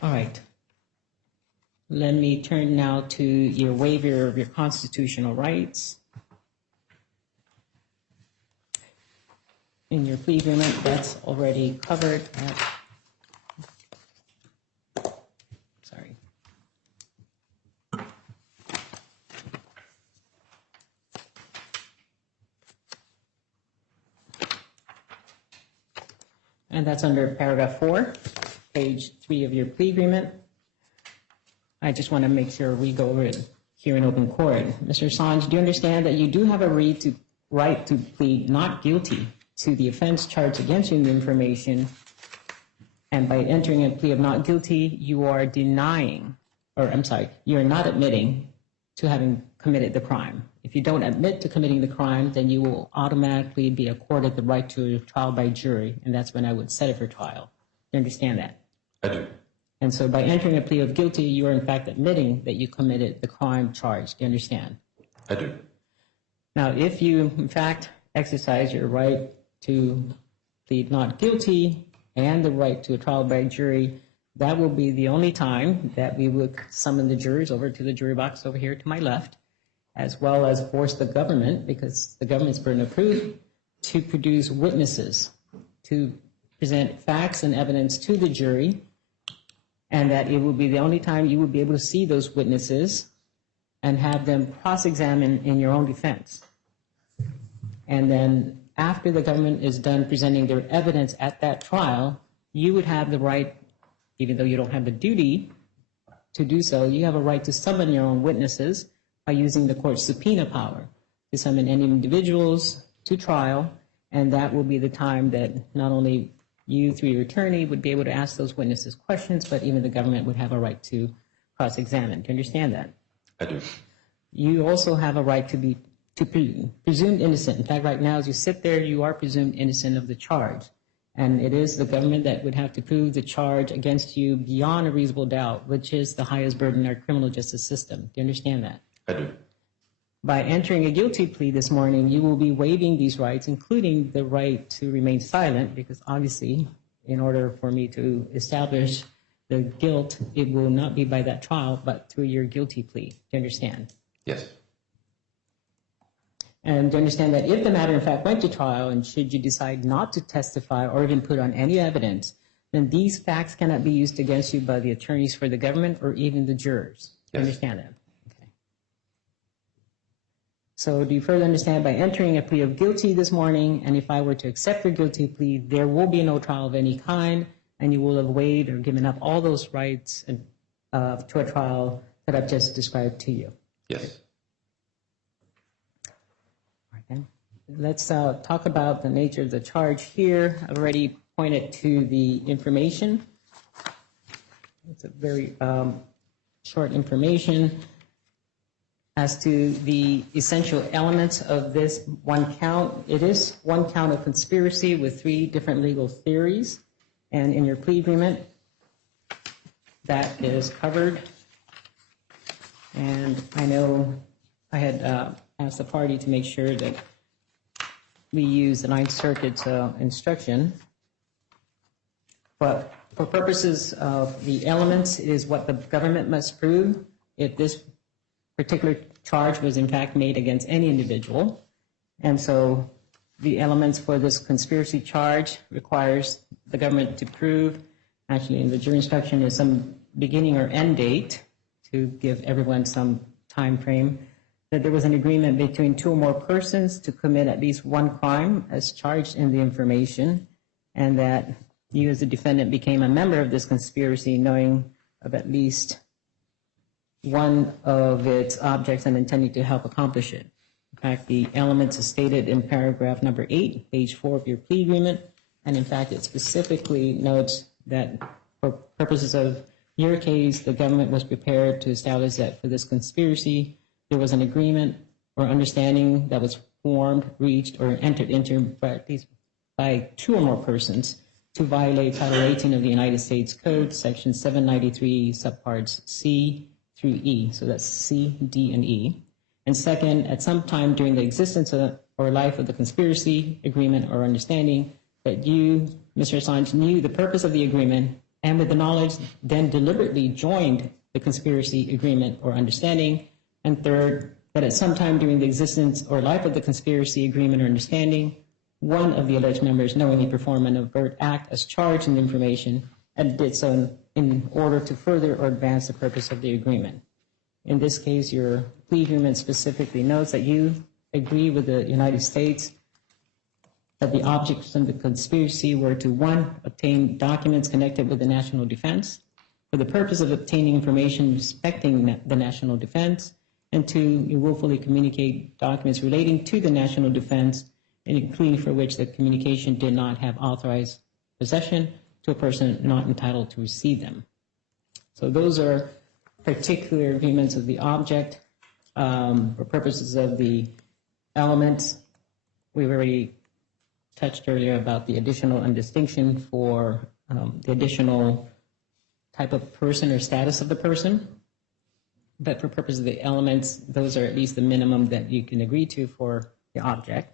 All right. Let me turn now to your waiver of your constitutional rights. In your plea agreement, that's already covered. Sorry. And that's under paragraph 4. Page 3 of your plea agreement. I just want to make sure we go over it here in open court. Mr. Assange, do you understand that you do have a right to plead not guilty to the offense charged against you in the information, and by entering a plea of not guilty, you are you are not admitting to having committed the crime. If you don't admit to committing the crime, then you will automatically be accorded the right to a trial by jury, and that's when I would set it for trial. Do you understand that? I do. And so by entering a plea of guilty, you are in fact admitting that you committed the crime charged. Do you understand? I do. Now, if you, in fact, exercise your right to plead not guilty and the right to a trial by jury, that will be the only time that we would summon the jurors over to the jury box over here to my left, as well as force the government, because the government's burden of proof, to produce witnesses, to present facts and evidence to the jury, and that it will be the only time you will be able to see those witnesses and have them cross-examine in your own defense. And then after the government is done presenting their evidence at that trial, you would have the right, even though you don't have the duty to do so, you have a right to summon your own witnesses by using the court's subpoena power to summon any individuals to trial, and that will be the time that not only you, through your attorney, would be able to ask those witnesses questions, but even the government would have a right to cross-examine. Do you understand that? I do. You also have a right to be presumed innocent. In fact, right now, as you sit there, you are presumed innocent of the charge. And it is the government that would have to prove the charge against you beyond a reasonable doubt, which is the highest burden in our criminal justice system. Do you understand that? I do. By entering a guilty plea this morning, you will be waiving these rights, including the right to remain silent, because obviously, in order for me to establish the guilt, it will not be by that trial, but through your guilty plea. Do you understand? Yes. And to understand that if the matter in fact went to trial, and should you decide not to testify or even put on any evidence, then these facts cannot be used against you by the attorneys for the government or even the jurors. Do you understand that? Okay. So do you further understand, by entering a plea of guilty this morning, and if I were to accept your guilty plea, there will be no trial of any kind, and you will have waived or given up all those rights to a trial that I've just described to you? Yes. All right, then. Let's talk about the nature of the charge here. I've already pointed to the information. It's a very short information as to the essential elements of this one count. It is one count of conspiracy with 3 different legal theories, and in your plea agreement, that is covered. And I know I had asked the party to make sure that we use the Ninth Circuit's instruction. But for purposes of the elements, it is what the government must prove if this particular charge was in fact made against any individual. And so the elements for this conspiracy charge requires the government to prove, actually in the jury instruction is some beginning or end date to give everyone some time frame, that there was an agreement between 2 or more persons to commit at least one crime as charged in the information, and that you as a defendant became a member of this conspiracy knowing of at least one of its objects and intending to help accomplish it. In fact, the elements are stated in paragraph number 8, page 4 of your plea agreement, and in fact it specifically notes that for purposes of your case, the government was prepared to establish that for this conspiracy, there was an agreement or understanding that was formed, reached, or entered into by 2 or more persons to violate Title 18 of the United States Code, Section 793, subparts C through E. So that's C, D, and E. And second, at some time during the existence or life of the conspiracy, agreement, or understanding, that you, Mr. Assange, knew the purpose of the agreement, and with the knowledge then deliberately joined the conspiracy, agreement, or understanding. And third, that at some time during the existence or life of the conspiracy, agreement, or understanding, one of the alleged members knowingly performed an overt act as charged in the information and did so in order to further or advance the purpose of the agreement. In this case, your plea agreement specifically notes that you agree with the United States that the objects of the conspiracy were to, 1, obtain documents connected with the national defense for the purpose of obtaining information respecting the national defense, and 2, you willfully communicate documents relating to the national defense, including for which the communication did not have authorized possession to a person not entitled to receive them. So those are particular agreements of the object. For purposes of the elements, we've already touched earlier about the additional undistinction for the additional type of person or status of the person. But for purposes of the elements, those are at least the minimum that you can agree to for the object.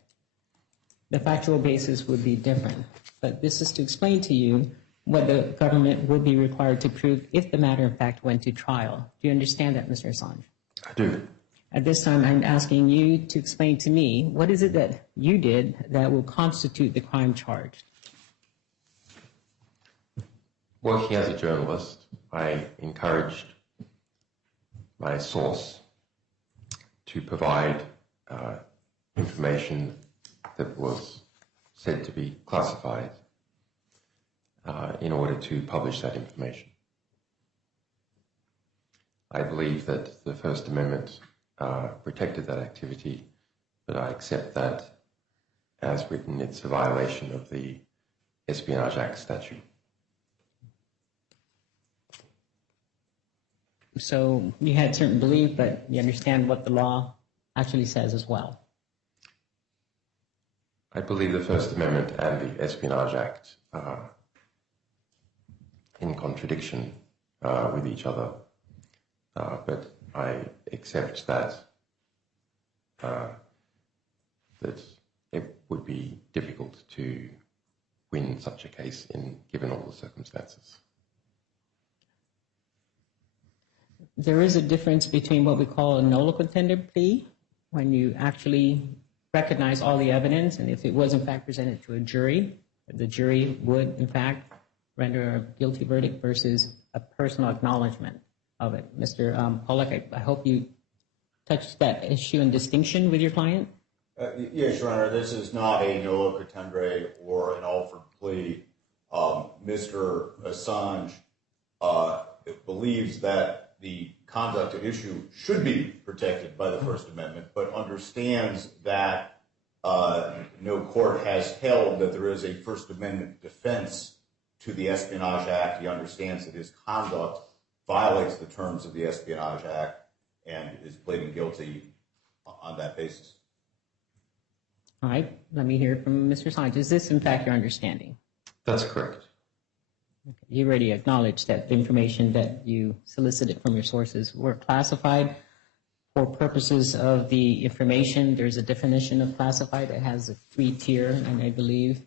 The factual basis would be different. But this is to explain to you what the government would be required to prove if the matter, in fact, went to trial. Do you understand that, Mr. Assange? I do. At this time, I'm asking you to explain to me, what is it that you did that will constitute the crime charged? Working as a journalist, I encouraged my source to provide information that was said to be classified in order to publish that information. I believe that the First Amendment protected that activity, but I accept that as written, it's a violation of the Espionage Act statute. So you had certain belief, but you understand what the law actually says as well. I believe the First Amendment and the Espionage Act are in contradiction with each other, but I accept that that it would be difficult to win such a case given all the circumstances. There is a difference between what we call a nolo contendere plea, when you actually recognize all the evidence, and if it was in fact presented to a jury, the jury would in fact render a guilty verdict versus a personal acknowledgement of it. Mr. Pollack, I hope you touched that issue and distinction with your client. Yes, Your Honor, this is not a nolo contendere or an offered plea. Mr. Assange believes that the conduct at issue should be protected by the First Amendment, but understands that no court has held that there is a First Amendment defense to the Espionage Act. He understands that his conduct violates the terms of the Espionage Act and is pleading guilty on that basis. All right, let me hear from Mr. Assange. Is this in fact your understanding? That's correct. Okay. You already acknowledged that the information that you solicited from your sources were classified for purposes of the information. There's a definition of classified that has a 3-tier, and I believe,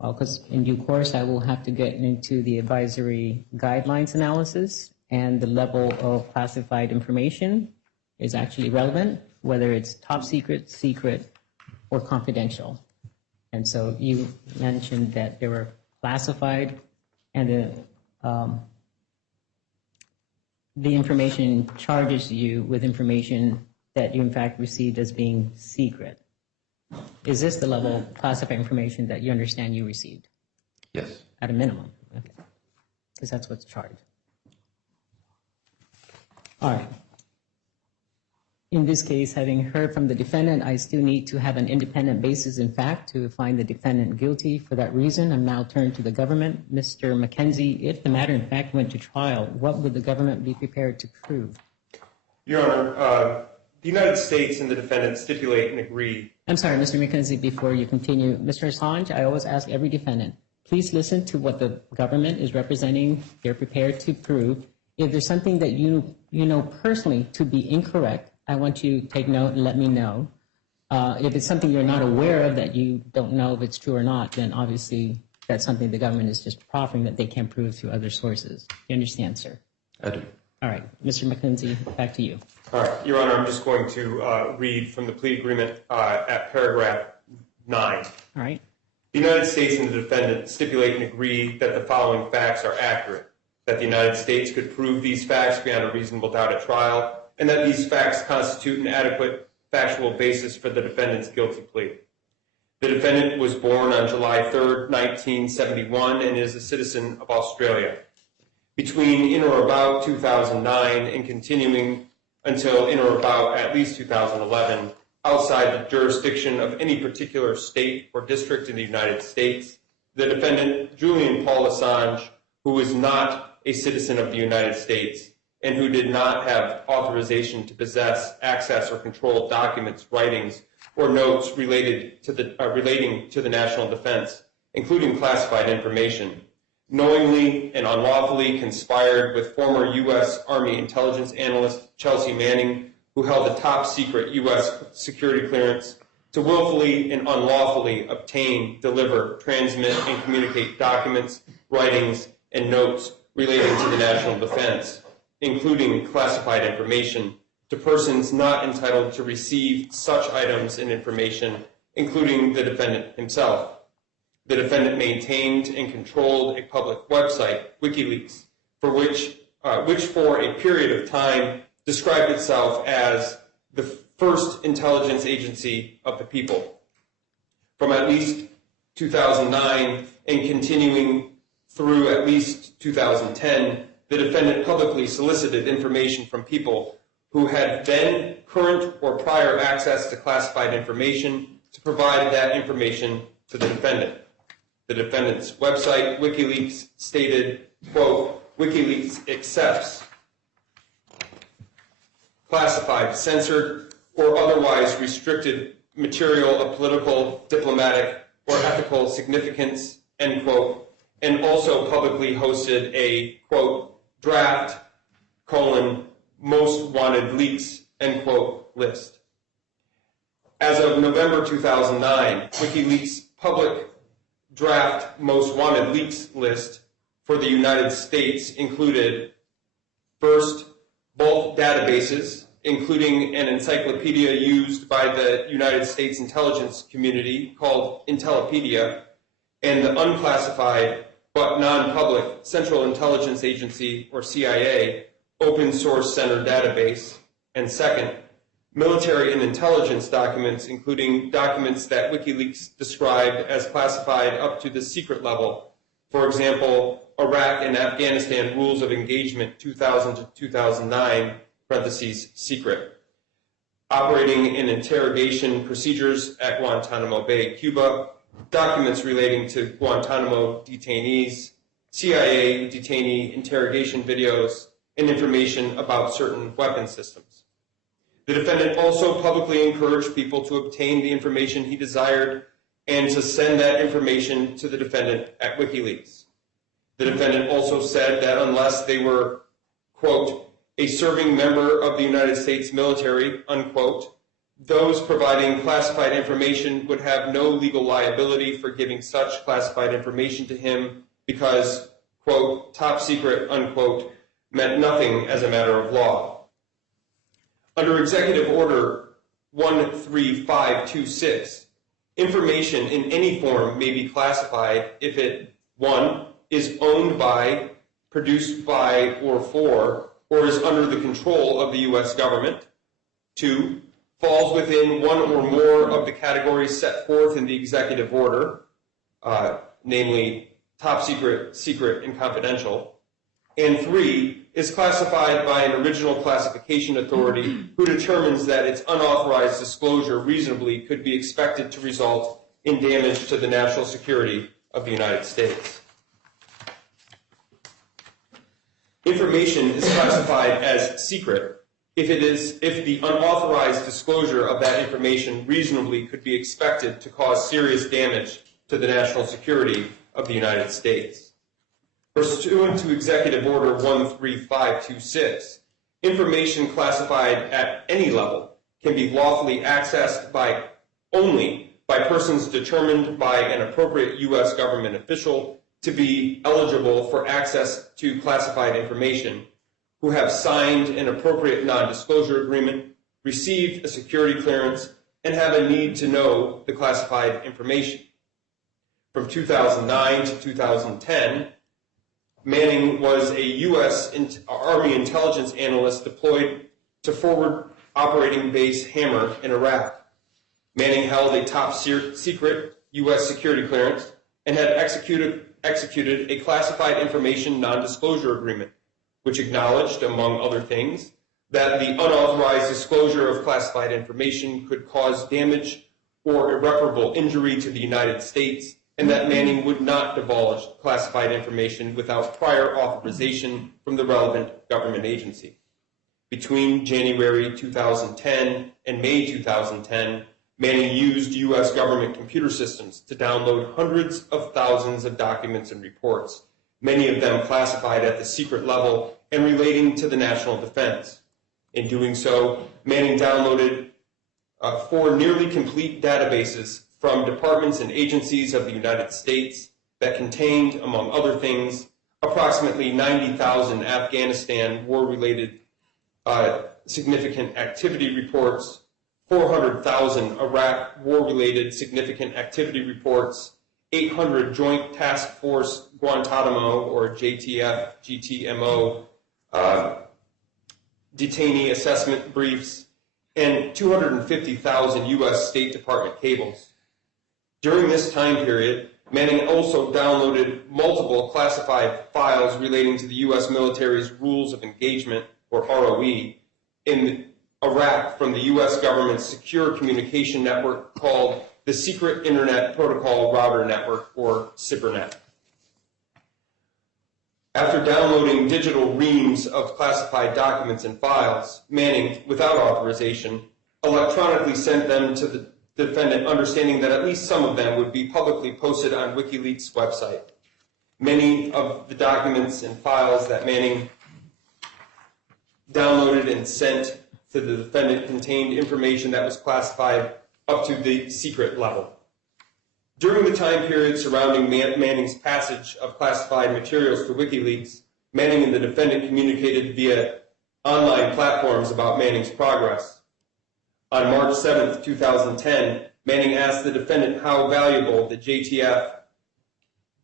because in due course I will have to get into the advisory guidelines analysis, and the level of classified information is actually relevant, whether it's top secret, secret, or confidential. And so you mentioned that they were classified, and the information charges you with information that you in fact received as being secret. Is this the level of classified information that you understand you received? Yes. At a minimum, okay. Because that's what's charged. All right. In this case, having heard from the defendant, I still need to have an independent basis, in fact, to find the defendant guilty. For that reason, I'm now turned to the government. Mr. McKenzie, if the matter, in fact, went to trial, what would the government be prepared to prove? Your Honor, the United States and the defendant stipulate and agree. I'm sorry, Mr. McKenzie, before you continue. Mr. Assange, I always ask every defendant, please listen to what the government is representing. They're prepared to prove. If there's something that you know personally to be incorrect, I want you to take note and let me know. If it's something you're not aware of, that you don't know if it's true or not, then obviously that's something the government is just proffering that they can prove through other sources. You understand, sir? I do. All right. Mr. McKenzie, back to you. All right. Your Honor, I'm just going to read from the plea agreement at paragraph 9. All right. The United States and the defendant stipulate and agree that the following facts are accurate, that the United States could prove these facts beyond a reasonable doubt at trial, and that these facts constitute an adequate factual basis for the defendant's guilty plea. The defendant was born on July 3rd, 1971, and is a citizen of Australia. Between in or about 2009 and continuing until in or about at least 2011, outside the jurisdiction of any particular state or district in the United States, the defendant, Julian Paul Assange, who is not a citizen of the United States, and who did not have authorization to possess, access, or control documents, writings, or notes relating to the national defense, including classified information, knowingly and unlawfully conspired with former U.S. Army intelligence analyst Chelsea Manning, who held a top secret U.S. security clearance, to willfully and unlawfully obtain, deliver, transmit, and communicate documents, writings, and notes relating to the national defense, including classified information, to persons not entitled to receive such items and information, including the defendant himself. The defendant maintained and controlled a public website, WikiLeaks, which for a period of time described itself as the first intelligence agency of the people. From at least 2009 and continuing through at least 2010, the defendant publicly solicited information from people who had then, current, or prior access to classified information to provide that information to the defendant. The defendant's website, WikiLeaks, stated, quote, WikiLeaks accepts classified, censored, or otherwise restricted material of political, diplomatic, or ethical significance, end quote, and also publicly hosted a, quote, draft, most wanted leaks, end quote, list. As of November 2009, WikiLeaks' public draft most wanted leaks list for the United States included, first, bulk databases, including an encyclopedia used by the United States intelligence community called Intellipedia, and the unclassified but non-public Central Intelligence Agency, or CIA, open source center database. And second, military and intelligence documents, including documents that WikiLeaks described as classified up to the secret level. For example, Iraq and Afghanistan Rules of Engagement 2000 to 2009, parentheses, secret. Operating and interrogation procedures at Guantanamo Bay, Cuba, documents relating to Guantanamo detainees, CIA detainee interrogation videos, and information about certain weapon systems. The defendant also publicly encouraged people to obtain the information he desired and to send that information to the defendant at WikiLeaks. The defendant also said that unless they were, quote, a serving member of the United States military, unquote, those providing classified information would have no legal liability for giving such classified information to him because, quote, top secret, unquote, meant nothing as a matter of law. Under Executive Order 13526, information in any form may be classified if it, 1, is owned by, produced by, or is under the control of the U.S. government, 2, falls within one or more of the categories set forth in the executive order, namely top secret, secret, and confidential, and 3, is classified by an original classification authority who determines that its unauthorized disclosure reasonably could be expected to result in damage to the national security of the United States. Information is classified as secret if the unauthorized disclosure of that information reasonably could be expected to cause serious damage to the national security of the United States. Pursuant to Executive Order 13526, information classified at any level can be lawfully accessed only by persons determined by an appropriate U.S. government official to be eligible for access to classified information, who have signed an appropriate non-disclosure agreement, received a security clearance, and have a need to know the classified information. From 2009 to 2010, Manning was a U.S. Army intelligence analyst deployed to forward operating base Hammer in Iraq. Manning held a top secret U.S. security clearance and had executed a classified information non-disclosure agreement, which acknowledged, among other things, that the unauthorized disclosure of classified information could cause damage or irreparable injury to the United States, and that Manning would not divulge classified information without prior authorization from the relevant government agency. Between January 2010 and May 2010, Manning used U.S. government computer systems to download hundreds of thousands of documents and reports, many of them classified at the secret level and relating to the national defense. In doing so, Manning downloaded 4 nearly complete databases from departments and agencies of the United States that contained, among other things, approximately 90,000 Afghanistan war-related significant activity reports, 400,000 Iraq war-related significant activity reports, 800 Joint Task Force Guantanamo, or JTF, GTMO, detainee assessment briefs, and 250,000 U.S. State Department cables. During this time period, Manning also downloaded multiple classified files relating to the U.S. military's Rules of Engagement, or ROE, in Iraq from the U.S. government's secure communication network called the Secret Internet Protocol Router Network, or SIPRNet. After downloading digital reams of classified documents and files, Manning, without authorization, electronically sent them to the defendant, understanding that at least some of them would be publicly posted on WikiLeaks' website. Many of the documents and files that Manning downloaded and sent to the defendant contained information that was classified up to the secret level. During the time period surrounding Manning's passage of classified materials to WikiLeaks, Manning and the defendant communicated via online platforms about Manning's progress. On March 7th, 2010, Manning asked the defendant how valuable the JTF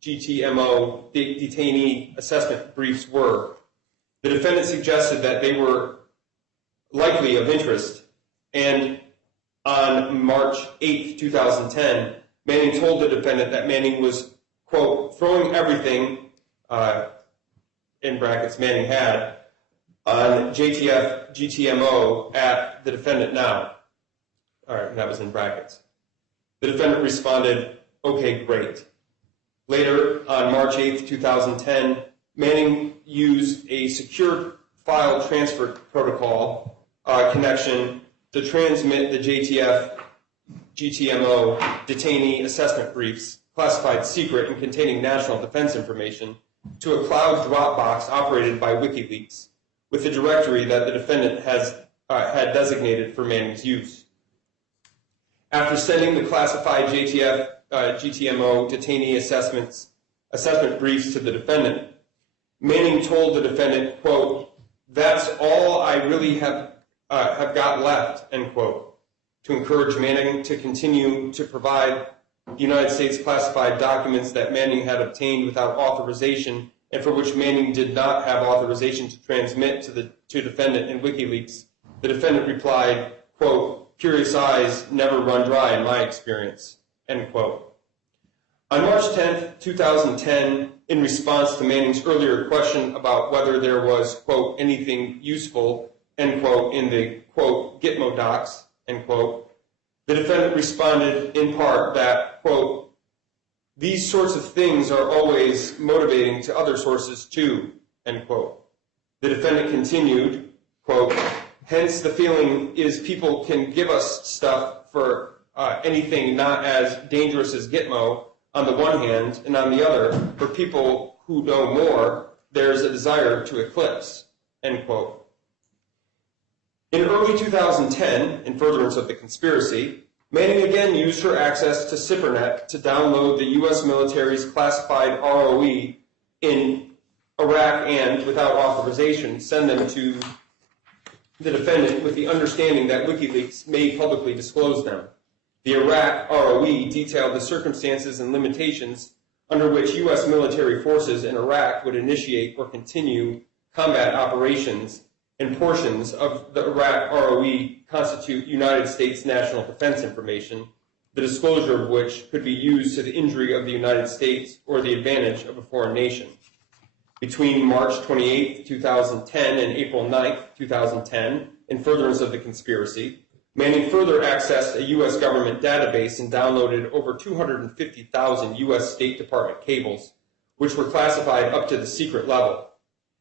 GTMO detainee assessment briefs were. The defendant suggested that they were likely of interest, and on March 8th, 2010, Manning told the defendant that Manning was, quote, throwing everything, in brackets Manning had, on JTF GTMO at the defendant now. All right, that was in brackets. The defendant responded, okay, great. Later, on March 8th, 2010, Manning used a secure file transfer protocol connection to transmit the JTF GTMO detainee assessment briefs, classified secret and containing national defense information, to a cloud Dropbox operated by WikiLeaks, with the directory that the defendant had designated for Manning's use. After sending the classified JTF GTMO detainee assessment briefs to the defendant, Manning told the defendant, quote, that's all I really have got left, end quote, to encourage Manning to continue to provide the United States classified documents that Manning had obtained without authorization and for which Manning did not have authorization to transmit to defendant in WikiLeaks. The defendant replied, quote, curious eyes never run dry in my experience, end quote. On March 10th, 2010, in response to Manning's earlier question about whether there was, quote, anything useful, end quote, in the, quote, Gitmo docs, end quote, the defendant responded in part that, quote, these sorts of things are always motivating to other sources too, end quote. The defendant continued, quote, hence the feeling is people can give us stuff for anything not as dangerous as Gitmo on the one hand, and on the other, for people who know more, there's a desire to eclipse, end quote. In early 2010, in furtherance of the conspiracy, Manning again used her access to SIPRNet to download the U.S. military's classified ROE in Iraq and, without authorization, send them to the defendant with the understanding that WikiLeaks may publicly disclose them. The Iraq ROE detailed the circumstances and limitations under which U.S. military forces in Iraq would initiate or continue combat operations, and portions of the Iraq ROE constitute United States national defense information, the disclosure of which could be used to the injury of the United States or the advantage of a foreign nation. Between March 28, 2010 and April 9, 2010, in furtherance of the conspiracy, Manning further accessed a U.S. government database and downloaded over 250,000 U.S. State Department cables, which were classified up to the secret level.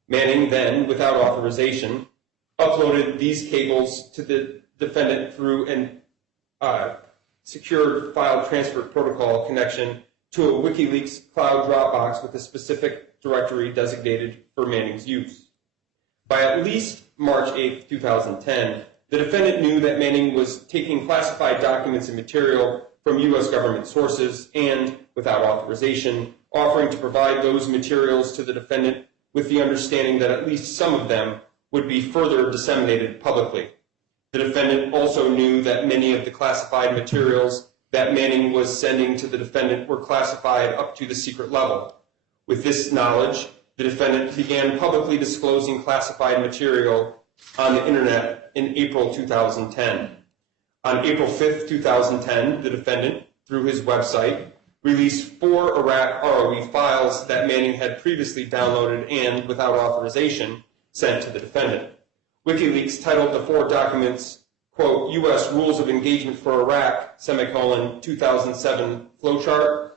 Manning then, without authorization, uploaded these cables to the defendant through an secure file transfer protocol connection to a WikiLeaks cloud Dropbox with a specific directory designated for Manning's use. By at least March 8, 2010, the defendant knew that Manning was taking classified documents and material from U.S. government sources and, without authorization, offering to provide those materials to the defendant with the understanding that at least some of them would be further disseminated publicly. The defendant also knew that many of the classified materials that Manning was sending to the defendant were classified up to the secret level. With this knowledge, the defendant began publicly disclosing classified material on the internet in April 2010. On April 5, 2010, the defendant, through his website, released 4 Iraq ROE files that Manning had previously downloaded and, without authorization, sent to the defendant. WikiLeaks titled the 4 documents, quote, U.S. Rules of Engagement for Iraq, semicolon, 2007 flowchart,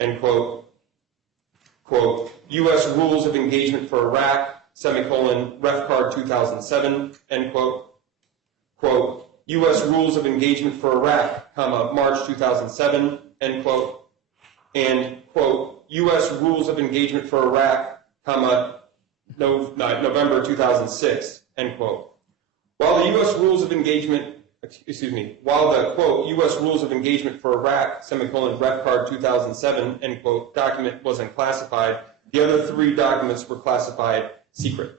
end quote, quote, U.S. Rules of Engagement for Iraq, semicolon, ref card 2007, end quote, quote, U.S. Rules of Engagement for Iraq, comma, March 2007, end quote, and, quote, U.S. Rules of Engagement for Iraq, comma, November 2006, end quote. While the U.S. Rules of Engagement, while the, quote, U.S. Rules of Engagement for Iraq, semicolon, ref card 2007, end quote, document was unclassified, the other 3 documents were classified secret.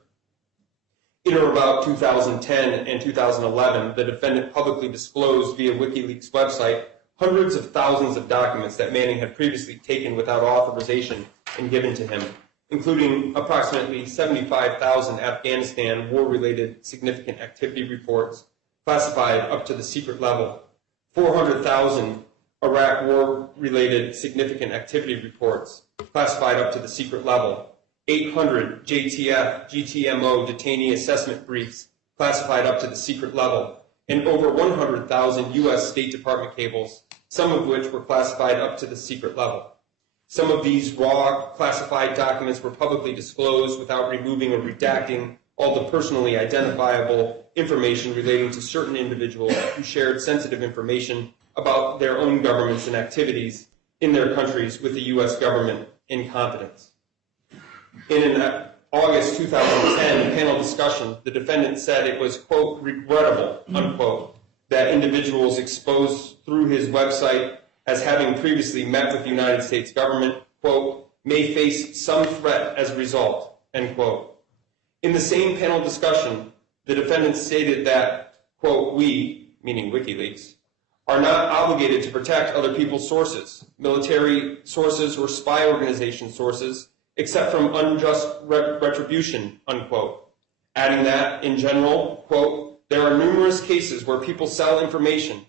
In or about 2010 and 2011, the defendant publicly disclosed via WikiLeaks website hundreds of thousands of documents that Manning had previously taken without authorization and given to him, including approximately 75,000 Afghanistan war-related significant activity reports classified up to the secret level, 400,000 Iraq war-related significant activity reports classified up to the secret level, 800 JTF, GTMO detainee assessment briefs classified up to the secret level, and over 100,000 U.S. State Department cables, some of which were classified up to the secret level. Some of these raw classified documents were publicly disclosed without removing or redacting all the personally identifiable information relating to certain individuals who shared sensitive information about their own governments and activities in their countries with the U.S. government in confidence. In an August 2010 panel discussion, the defendant said it was, quote, regrettable, unquote, that individuals exposed through his website as having previously met with the United States government, quote, may face some threat as a result, end quote. In the same panel discussion, the defendant stated that, quote, we, meaning WikiLeaks, are not obligated to protect other people's sources, military sources or spy organization sources, except from unjust retribution, unquote. Adding that, in general, quote, there are numerous cases where people sell information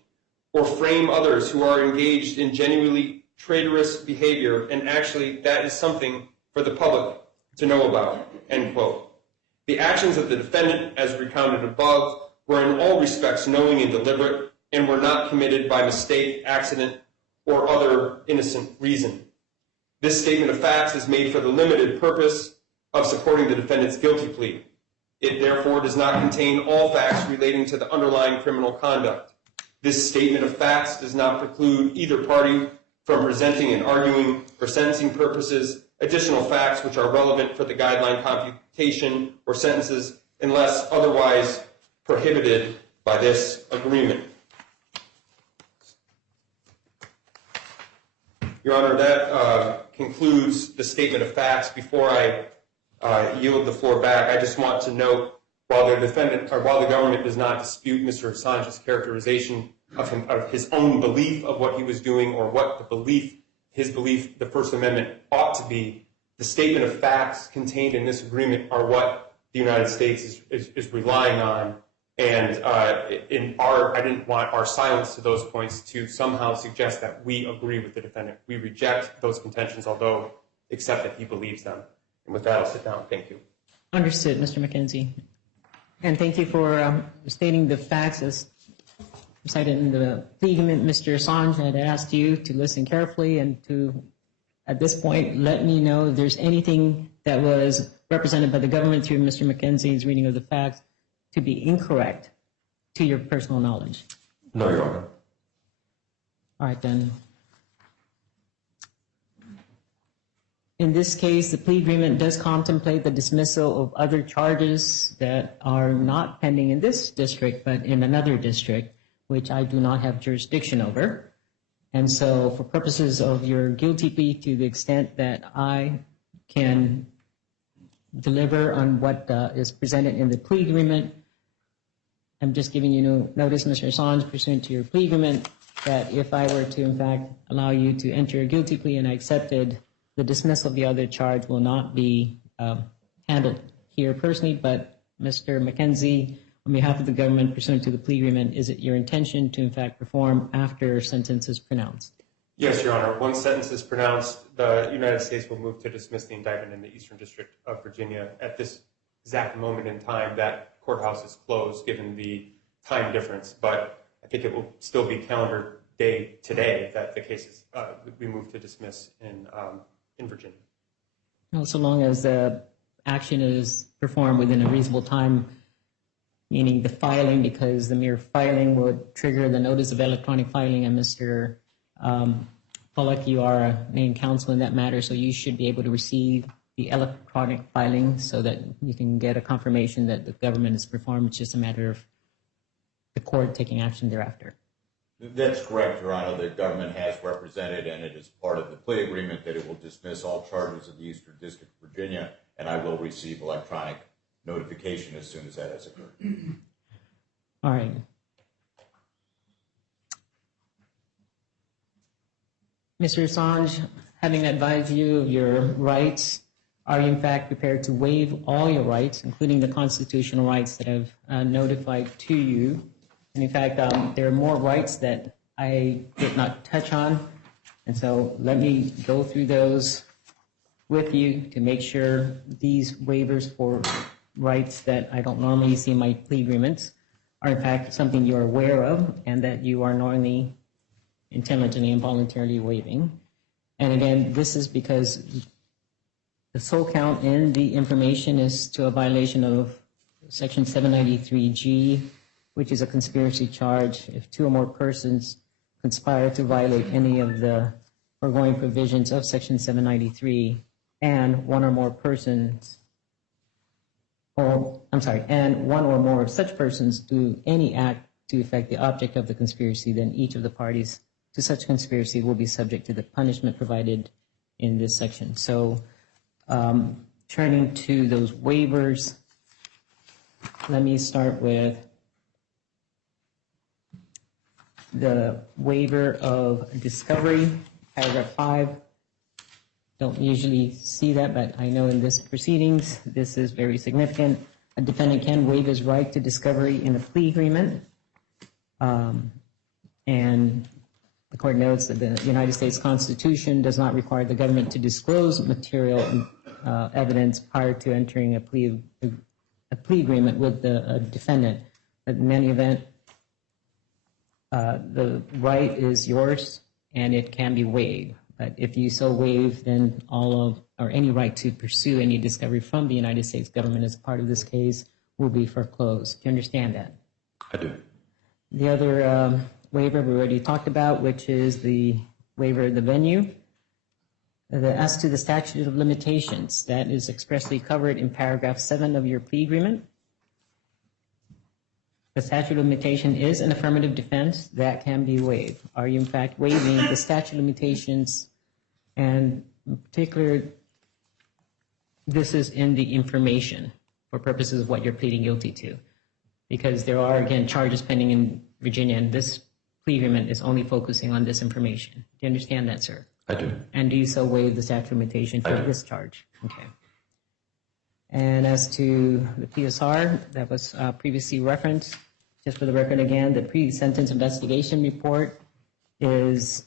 or frame others who are engaged in genuinely traitorous behavior, and actually that is something for the public to know about, end quote. The actions of the defendant, as recounted above, were in all respects knowing and deliberate, and were not committed by mistake, accident, or other innocent reason. This statement of facts is made for the limited purpose of supporting the defendant's guilty plea. It therefore does not contain all facts relating to the underlying criminal conduct. This statement of facts does not preclude either party from presenting and arguing for sentencing purposes additional facts which are relevant for the guideline computation or sentences unless otherwise prohibited by this agreement. Your Honor, that concludes the statement of facts. Before I yield the floor back, I just want to note, while the government does not dispute Mr. Assange's characterization of his own belief of what he was doing or what his belief, the First Amendment ought to be, the statement of facts contained in this agreement are what the United States is relying on. And I didn't want our silence to those points to somehow suggest that we agree with the defendant. We reject those contentions, although accept that he believes them. And with that, I'll sit down. Thank you. Understood, Mr. McKenzie. And thank you for stating the facts as cited in the plea agreement. Mr. Assange had asked you to listen carefully and to, at this point, let me know if there's anything that was represented by the government through Mr. McKenzie's reading of the facts to be incorrect to your personal knowledge. No, Your Honor. All right, then. In this case, the plea agreement does contemplate the dismissal of other charges that are not pending in this district, but in another district, which I do not have jurisdiction over. And so for purposes of your guilty plea, to the extent that I can deliver on what is presented in the plea agreement, I'm just giving you notice, Mr. Assange, pursuant to your plea agreement, that if I were to, in fact, allow you to enter a guilty plea and I accepted, the dismissal of the other charge will not be handled here personally, but Mr. McKenzie, on behalf of the government, pursuant to the plea agreement, is it your intention to, in fact, perform after sentence is pronounced? Yes, Your Honor. Once sentence is pronounced, the United States will move to dismiss the indictment in the Eastern District of Virginia. At this exact moment in time, that courthouse is closed given the time difference, but I think it will still be calendar day today that the cases we move to dismiss in Virginia. Well, so long as the action is performed within a reasonable time, meaning the filing, because the mere filing would trigger the notice of electronic filing, and Mr. Pollack, you are a named counsel in that matter, so you should be able to receive the electronic filing so that you can get a confirmation that the government is performed. It's just a matter of the court taking action thereafter. That's correct, Your Honor. The government has represented, and it is part of the plea agreement, that it will dismiss all charges of the Eastern District of Virginia, and I will receive electronic notification as soon as that has occurred. All right. Mr. Assange, having advised you of your rights, are you in fact prepared to waive all your rights, including the constitutional rights that I've notified to you? And in fact, there are more rights that I did not touch on. And so let me go through those with you to make sure these waivers for rights that I don't normally see in my plea agreements are in fact something you're aware of and that you are knowingly, intelligently, and voluntarily waiving. And again, this is because the sole count in the information is to a violation of Section 793G, which is a conspiracy charge if two or more persons conspire to violate any of the foregoing provisions of Section 793, and one or more persons, and one or more of such persons do any act to effect the object of the conspiracy, then each of the parties to such conspiracy will be subject to the punishment provided in this section. So turning to those waivers, let me start with the waiver of discovery, paragraph 5. Don't usually see that, but I know in this proceedings, this is very significant. A defendant can waive his right to discovery in a plea agreement. And the court notes that the United States Constitution does not require the government to disclose material evidence prior to entering a plea agreement with the defendant. But in any event, the right is yours and it can be waived. But if you so waive, then any right to pursue any discovery from the United States government as part of this case will be foreclosed. Do you understand that? I do. The other waiver we already talked about, which is the waiver of the venue. As to the statute of limitations, that is expressly covered in paragraph 7 of your plea agreement. The statute of limitation is an affirmative defense that can be waived. Are you in fact waiving the statute of limitations? And in particular, this is in the information for purposes of what you're pleading guilty to. Because there are, again, charges pending in Virginia, and this plea agreement is only focusing on this information. Do you understand that, sir? I do. And do you so waive the statute of limitation for this charge? Okay. And as to the PSR that was previously referenced, just for the record again, the pre-sentence investigation report is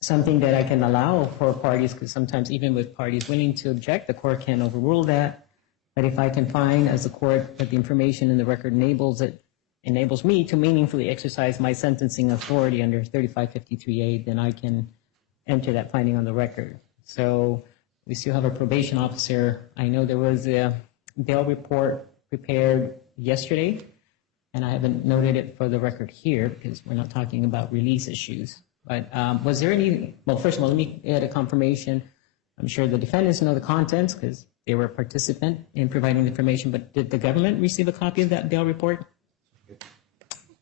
something that I can allow for parties, because sometimes even with parties willing to object, the court can overrule that. But if I can find as the court that the information in the record enables me to meaningfully exercise my sentencing authority under 3553A, then I can enter that finding on the record. So we still have a probation officer. I know there was a bail report prepared yesterday, and I haven't noted it for the record here because we're not talking about release issues. But was there any, well, first of all, let me add a confirmation. I'm sure the defendants know the contents because they were a participant in providing the information, but did the government receive a copy of that bail report?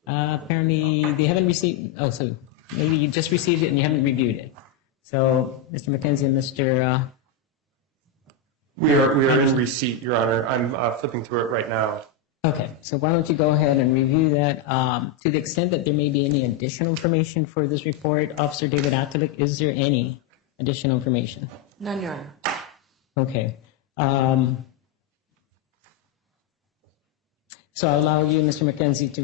Apparently they haven't received, so maybe you just received it and you haven't reviewed it. So, Mr. McKenzie and Mr. We are in receipt, Your Honor. I'm flipping through it right now. Okay, so why don't you go ahead and review that. To the extent that there may be any additional information for this report, Officer David Atalik, is there any additional information? None, Your Honor. Okay. So I'll allow you, Mr. McKenzie, to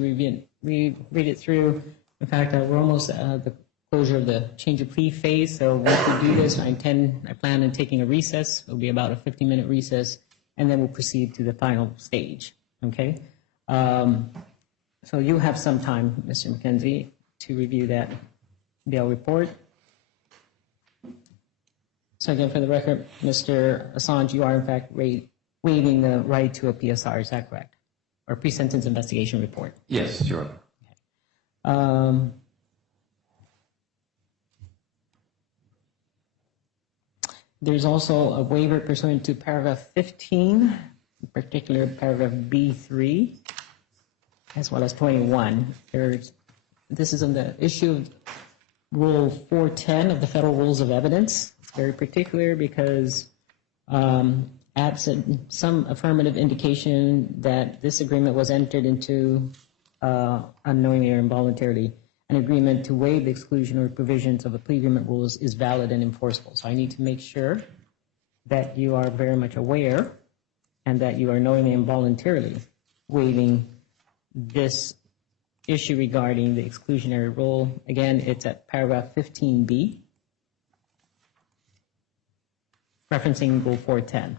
read it through. In fact, we're almost at the closure of the change of plea phase. So once we do this, I plan on taking a recess. It'll be about a 15-minute recess, and then we'll proceed to the final stage. Okay? So you have some time, Mr. McKenzie, to review that bail report. So again, for the record, Mr. Assange, you are in fact waiving the right to a PSR, is that correct? Or pre-sentence investigation report? Yes, Your Honor. Okay. There's also a waiver pursuant to paragraph 15, in particular paragraph B3, as well as 21. This is on the issue of Rule 410 of the Federal Rules of Evidence. It's very particular because absent some affirmative indication that this agreement was entered into unknowingly or involuntarily, an agreement to waive the exclusionary provisions of a plea agreement rules is valid and enforceable. So I need to make sure that you are very much aware and that you are knowingly and voluntarily waiving this issue regarding the exclusionary rule. Again, it's at paragraph 15B, referencing Rule 410.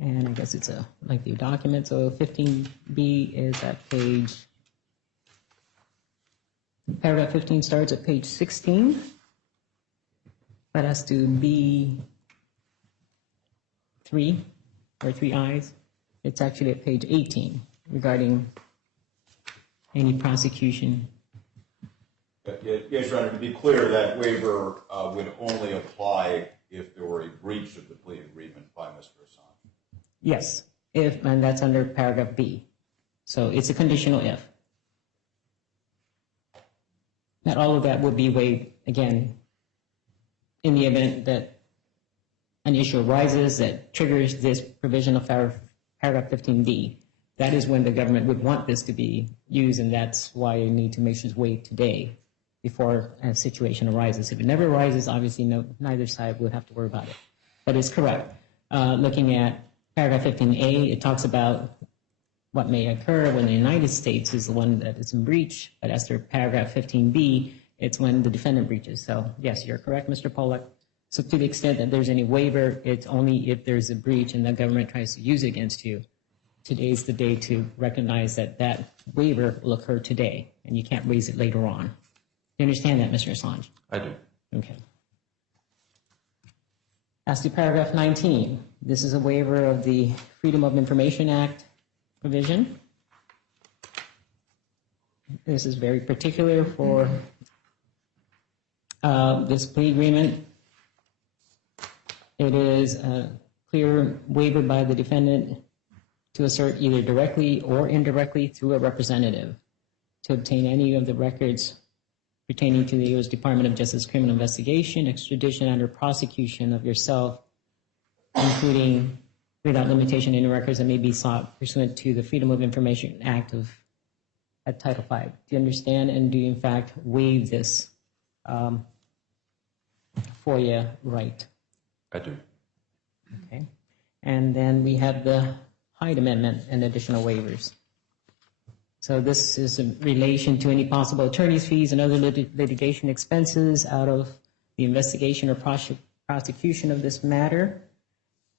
And I guess it's a lengthy document, so 15B is at paragraph 15 starts at page 16, but has to be 3 or 3 I's. It's actually at page 18 regarding any prosecution. Yes, Your Honor, to be clear, that waiver would only apply if there were a breach of the plea agreement by Mr. Assange. Yes, and that's under paragraph B. So it's a conditional if. Not all of that would be waived, again, in the event that an issue arises that triggers this provision of paragraph 15D. That is when the government would want this to be used, and that's why you need to make sure it's waived today before a situation arises. If it never arises, obviously neither side would have to worry about it. But it's correct. Looking at paragraph 15A, it talks about what may occur when the United States is the one that is in breach, but as for paragraph 15B, it's when the defendant breaches. So yes, you're correct, Mr. Pollack. So to the extent that there's any waiver, it's only if there's a breach and the government tries to use it against you. Today's the day to recognize that that waiver will occur today, and you can't raise it later on. You understand that, Mr. Assange? I do. Okay. As to paragraph 19, this is a waiver of the Freedom of Information Act provision. This is very particular for this plea agreement. It is a clear waiver by the defendant to assert either directly or indirectly through a representative to obtain any of the records pertaining to the U.S. Department of Justice criminal investigation, extradition, and or prosecution of yourself, including without limitation any records that may be sought pursuant to the Freedom of Information Act of Title V. Do you understand, and do you in fact waive this FOIA right? I do. Okay. And then we have the Hyde Amendment and additional waivers. So this is in relation to any possible attorney's fees and other litigation expenses out of the investigation or prosecution of this matter,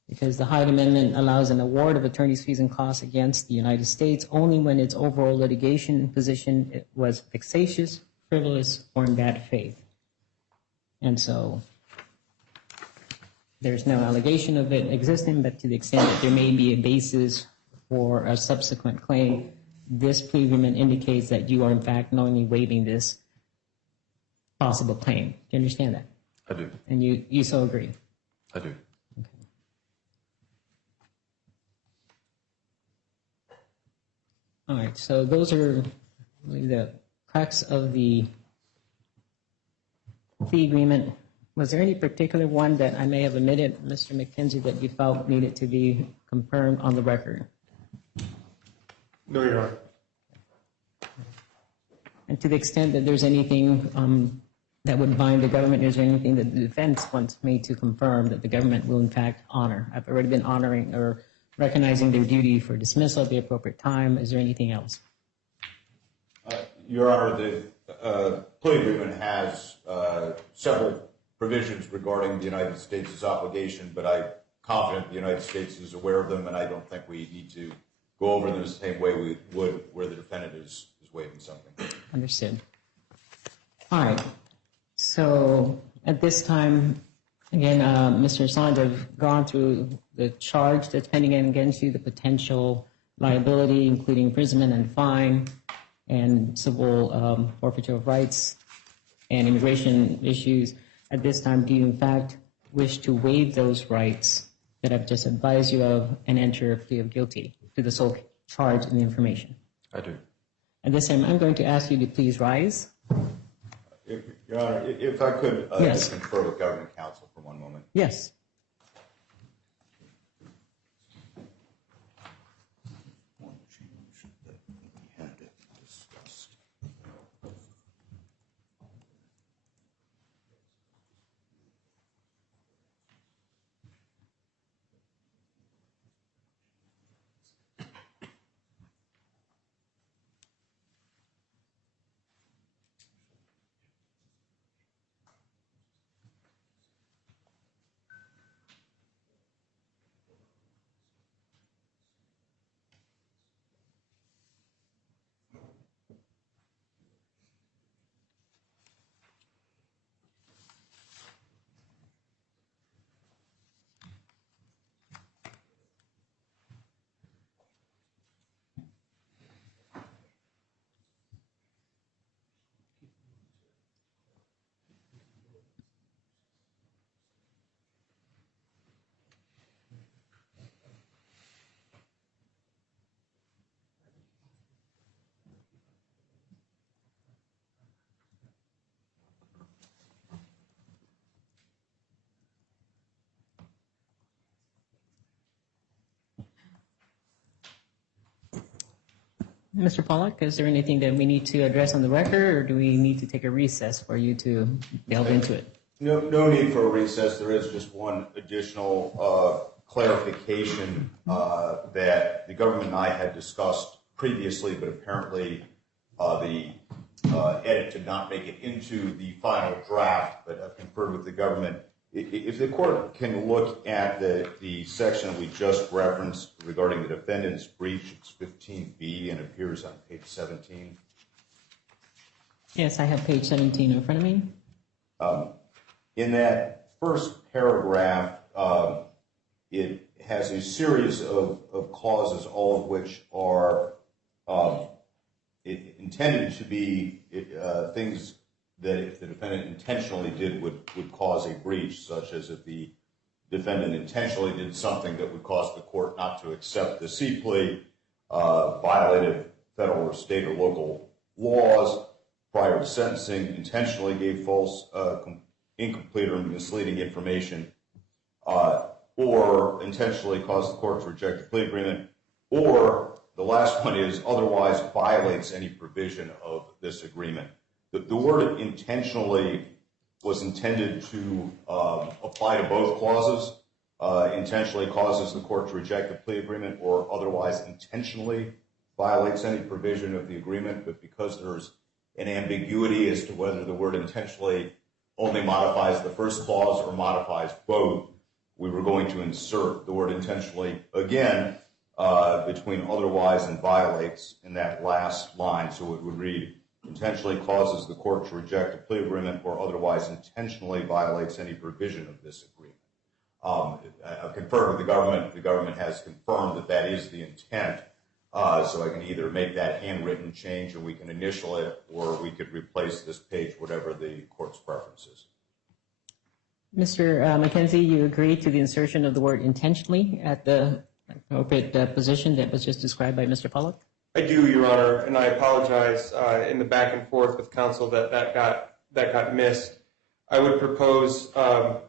because the Hyde Amendment allows an award of attorney's fees and costs against the United States only when its overall litigation position was vexatious, frivolous, or in bad faith. And so there's no allegation of it existing, but to the extent that there may be a basis for a subsequent claim, this plea agreement indicates that you are in fact knowingly waiving this possible claim. Do you understand that? I do. And you so agree? I do. Okay. All right, so those are really the crux of the plea agreement. Was there any particular one that I may have omitted, Mr. McKenzie, that you felt needed to be confirmed on the record? No, Your Honor. And to the extent that there's anything that would bind the government, is there anything that the defense wants me to confirm that the government will in fact honor? I've already been honoring or recognizing their duty for dismissal at the appropriate time. Is there anything else? Your Honor, the plea agreement has several provisions regarding the United States' obligation, but I'm confident the United States is aware of them, and I don't think we need to go over them the same way we would where the defendant is waiving something. Understood. All right. So at this time, again, Mr. Assange, I've gone through the charge that's pending against you, the potential liability, including imprisonment and fine, and civil forfeiture of rights, and immigration issues. At this time, do you in fact wish to waive those rights that I've just advised you of and enter a plea of guilty to the sole charge in the information? I do. At this time, I'm going to ask you to please rise. Your Honor, if I could Yes. just confer with government counsel for one moment. Yes. Mr. Pollack, is there anything that we need to address on the record, or do we need to take a recess for you to delve into it? No need for a recess. There is just one additional clarification that the government and I had discussed previously, but apparently the edit did not make it into the final draft, but I've conferred with the government. If the court can look at the section that we just referenced regarding the defendant's breach, it's 15B and appears on page 17. Yes, I have page 17 in front of me. In that first paragraph, it has a series of clauses, all of which are intended to be things that if the defendant intentionally did would cause a breach, such as if the defendant intentionally did something that would cause the court not to accept the C plea, violated federal or state or local laws prior to sentencing, intentionally gave false, incomplete or misleading information, or intentionally caused the court to reject the plea agreement, or the last one is otherwise violates any provision of this agreement. The word intentionally was intended to apply to both clauses. Intentionally causes the court to reject the plea agreement or otherwise intentionally violates any provision of the agreement, but because there's an ambiguity as to whether the word intentionally only modifies the first clause or modifies both, we were going to insert the word intentionally again between otherwise and violates in that last line, so it would read, intentionally causes the court to reject a plea agreement or otherwise intentionally violates any provision of this agreement. I've conferred with the government. The government has confirmed that that is the intent, so I can either make that handwritten change or we can initial it, or we could replace this page, whatever the court's preference is. Mr. McKenzie, you agree to the insertion of the word intentionally at the appropriate position that was just described by Mr. Pollack? I do, Your Honor, and I apologize in the back and forth with counsel that got missed. I would propose, I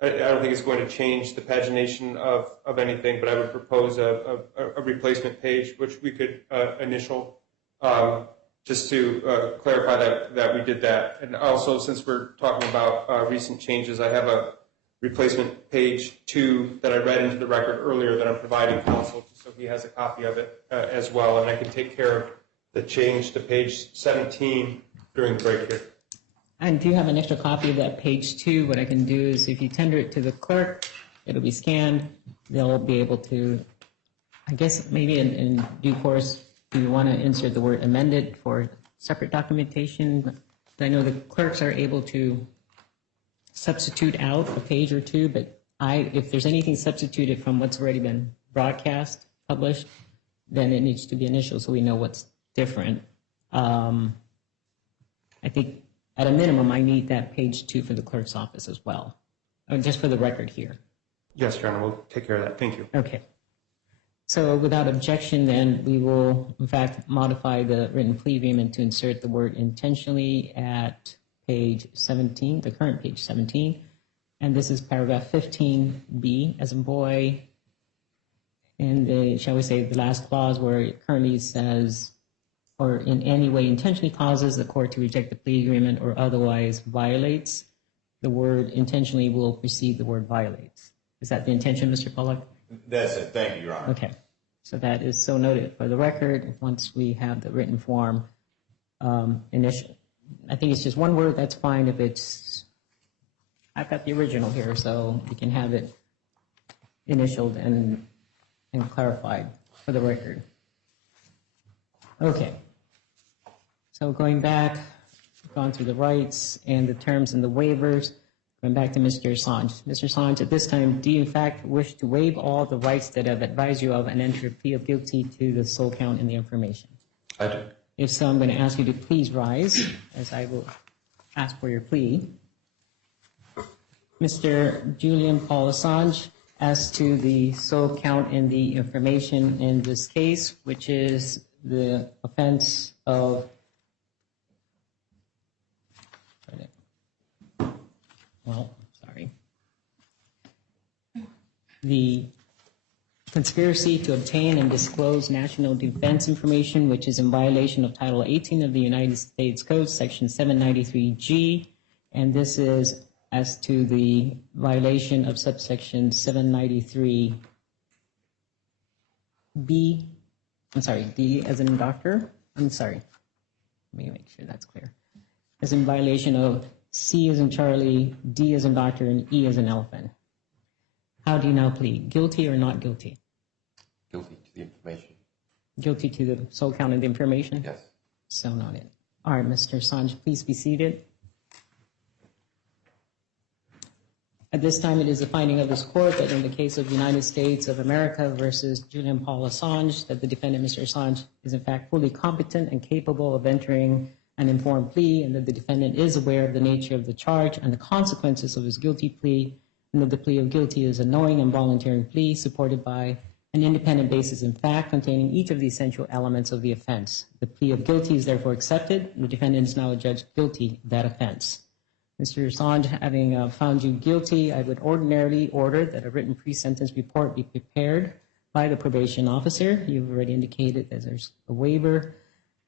don't think it's going to change the pagination of anything, but I would propose a replacement page which we could initial just to clarify that we did that. And also, since we're talking about recent changes, I have a replacement page 2 that I read into the record earlier that I'm providing counsel, so he has a copy of it as well, and I can take care of the change to page 17 during the break here. And do you have an extra copy of that page 2? What I can do is if you tender it to the clerk, it'll be scanned. They'll be able to, I guess maybe in due course, do you want to insert the word amended for separate documentation? I know the clerks are able to substitute out a page or two, but if there's anything substituted from what's already been broadcast, published, then it needs to be initialed so we know what's different. I think at a minimum, I need that page 2 for the clerk's office as well, just for the record here. Yes, Your Honor, we'll take care of that. Thank you. Okay. So without objection, then we will, in fact, modify the written plea agreement to insert the word intentionally at page 17, the current page 17. And this is paragraph 15B as in boy. And the, shall we say, the last clause where it currently says, or in any way intentionally causes the court to reject the plea agreement or otherwise violates, the word intentionally will precede the word violates. Is that the intention, Mr. Pollack? That's it. Thank you, Your Honor. Okay. So that is so noted for the record. Once we have the written form, initial. I think it's just one word. That's fine if it's, I've got the original here, so we can have it initialed and clarified for the record. Okay. So going back, gone through the rights and the terms and the waivers. Going back to Mr. Assange. Mr. Assange, at this time, do you in fact wish to waive all the rights that I've advised you of and enter a plea of guilty to the sole count in the information? I do. If so, I'm going to ask you to please rise as I will ask for your plea. Mr. Julian Paul Assange, as to the sole count in the information in this case, which is the offense of the conspiracy to obtain and disclose national defense information, which is in violation of Title 18 of the United States Code, Section 793G, and this is as to the violation of subsection 793B, D as in doctor, let me make sure that's clear, as in violation of C as in Charlie, D as in doctor, and E as in elephant. How do you now plead? Guilty or not guilty? Guilty to the information. Guilty to the sole count of the information? Yes. So noted. All right, Mr. Assange, please be seated. At this time, it is the finding of this court that in the case of United States of America versus Julian Paul Assange, that the defendant, Mr. Assange, is in fact fully competent and capable of entering an informed plea, and that the defendant is aware of the nature of the charge and the consequences of his guilty plea, and that the plea of guilty is a knowing and voluntary plea supported by an independent basis in fact containing each of the essential elements of the offense. The plea of guilty is therefore accepted. The defendant is now adjudged guilty of that offense. Mr. Assange, having found you guilty, I would ordinarily order that a written pre-sentence report be prepared by the probation officer. You've already indicated that there's a waiver.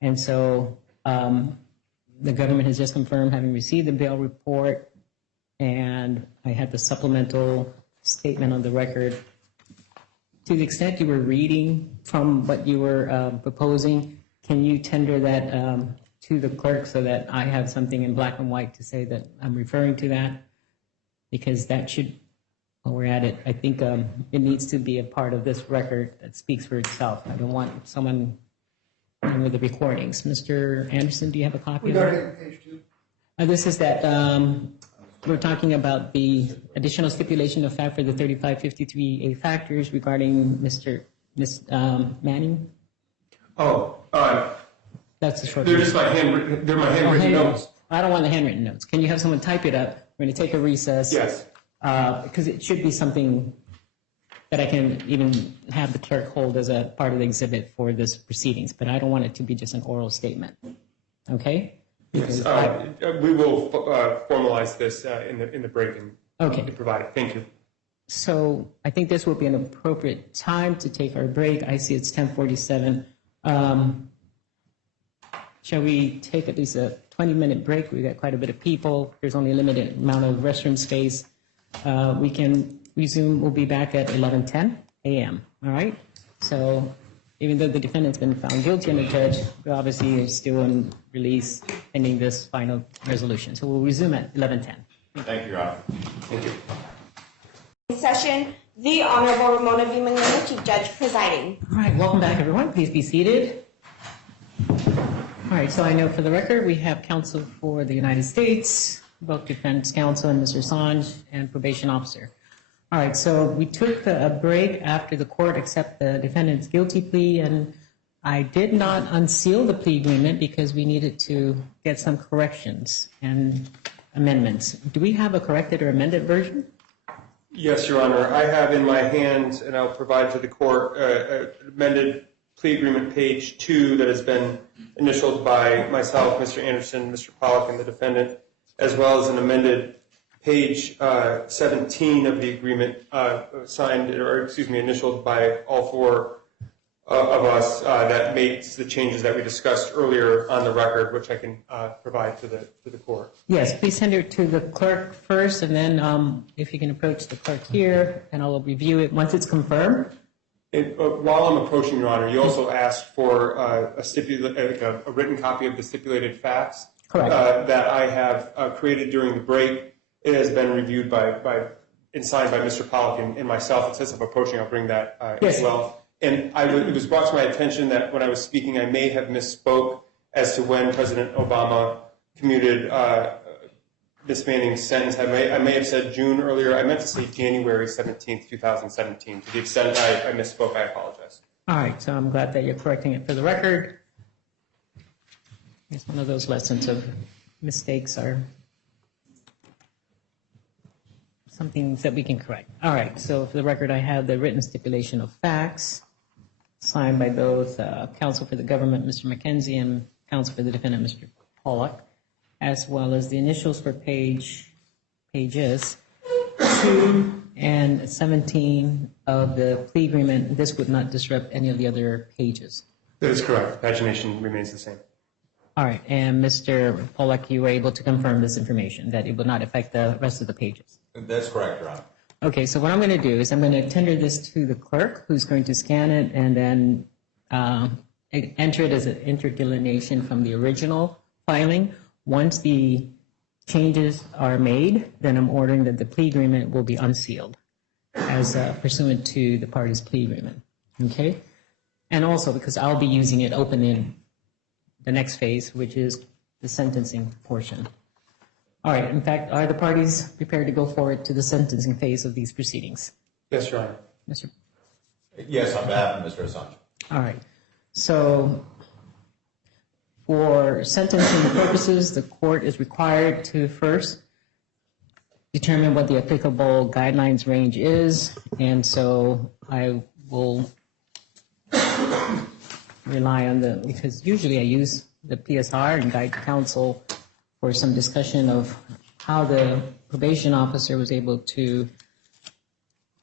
And so the government has just confirmed having received the bail report, and I had the supplemental statement on the record. To the extent you were reading from what you were proposing, can you tender that to the clerk so that I have something in black and white to say that I'm referring to that? Because that should, while we're at it, I think it needs to be a part of this record that speaks for itself. I don't want someone with the recordings. Mr. Anderson, do you have a copy of that? Regarding page 2. This is that we're talking about the additional stipulation of fact for the 3553A factors regarding Ms. Manning. That's the short. They're just my handwritten notes. I don't want the handwritten notes. Can you have someone type it up? We're going to take a recess. Yes. Because it should be something that I can even have the clerk hold as a part of the exhibit for this proceedings, but I don't want it to be just an oral statement. Okay? Yes. We will formalize this in the break and provide it. Thank you. So I think this will be an appropriate time to take our break. I see it's 10:47. Shall we take at least a 20-minute break? We've got quite a bit of people. There's only a limited amount of restroom space. We can resume. We'll be back at 11:10 a.m. All right? So even though the defendant's been found guilty and the judge, we obviously is still in release pending this final resolution. So we'll resume at 11:10. Thank you, Your Honor. Thank you. In session, the Honorable Ramona V Manglona, Chief Judge, presiding. All right, welcome back, everyone. Please be seated. All right, so I know for the record, we have counsel for the United States, both defense counsel and Mr. Assange, and probation officer. All right, so we took a break after the court accepted the defendant's guilty plea, and I did not unseal the plea agreement because we needed to get some corrections and amendments. Do we have a corrected or amended version? Yes, Your Honor. I have in my hand, and I'll provide to the court, amended plea agreement page 2 that has been initialed by myself, Mr. Anderson, Mr. Pollack, and the defendant, as well as an amended page 17 of the agreement initialed by all four of us that makes the changes that we discussed earlier on the record, which I can provide to the court. Yes, please send it to the clerk first, and then if you can approach the clerk here, and I'll review it once it's confirmed. While I'm approaching, Your Honor, you also asked for a written copy of the stipulated facts. Correct. That I have created during the break. It has been reviewed and signed by Mr. Pollack and myself. And since I'm approaching, I'll bring that as well. And it was brought to my attention that when I was speaking, I may have misspoke as to when President Obama commuted Ms. Manning's sentence. I may have said June earlier. I meant to say January 17th, 2017. To the extent I misspoke, I apologize. All right, so I'm glad that you're correcting it for the record. It's one of those lessons of mistakes are something that we can correct. All right, so for the record, I have the written stipulation of facts signed by both counsel for the government, Mr. McKenzie, and counsel for the defendant, Mr. Pollack, as well as the initials for pages 2 and 17 of the plea agreement, this would not disrupt any of the other pages. That is correct. Pagination remains the same. All right, and Mr. Pollack, you were able to confirm this information, that it would not affect the rest of the pages? That's correct, Your Honor. Okay, so what I'm going to do is I'm going to tender this to the clerk, who's going to scan it and then enter it as an interdelineation from the original filing. Once the changes are made, then I'm ordering that the plea agreement will be unsealed as pursuant to the parties' plea agreement. Okay? And also because I'll be using it open in the next phase, which is the sentencing portion. All right, in fact, are the parties prepared to go forward to the sentencing phase of these proceedings? Yes, Your Honor. Mr. Yes, on behalf of Mr. Assange. All right. So for sentencing purposes, the court is required to first determine what the applicable guidelines range is. And so I will rely on because usually I use the PSR and guide counsel for some discussion of how the probation officer was able to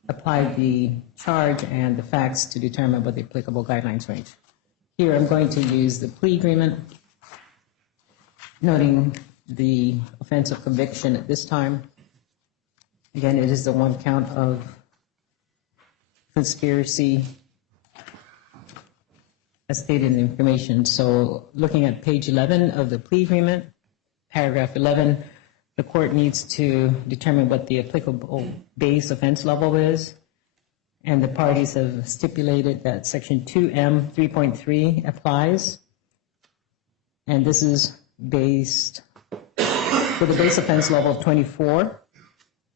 apply the charge and the facts to determine what the applicable guidelines range. Here I'm going to use the plea agreement, noting the offense of conviction at this time. Again, it is the one count of conspiracy as stated in the information. So looking at page 11 of the plea agreement, paragraph 11, the court needs to determine what the applicable base offense level is. And the parties have stipulated that section 2M 3.3 applies. And this is based for the base offense level of 24.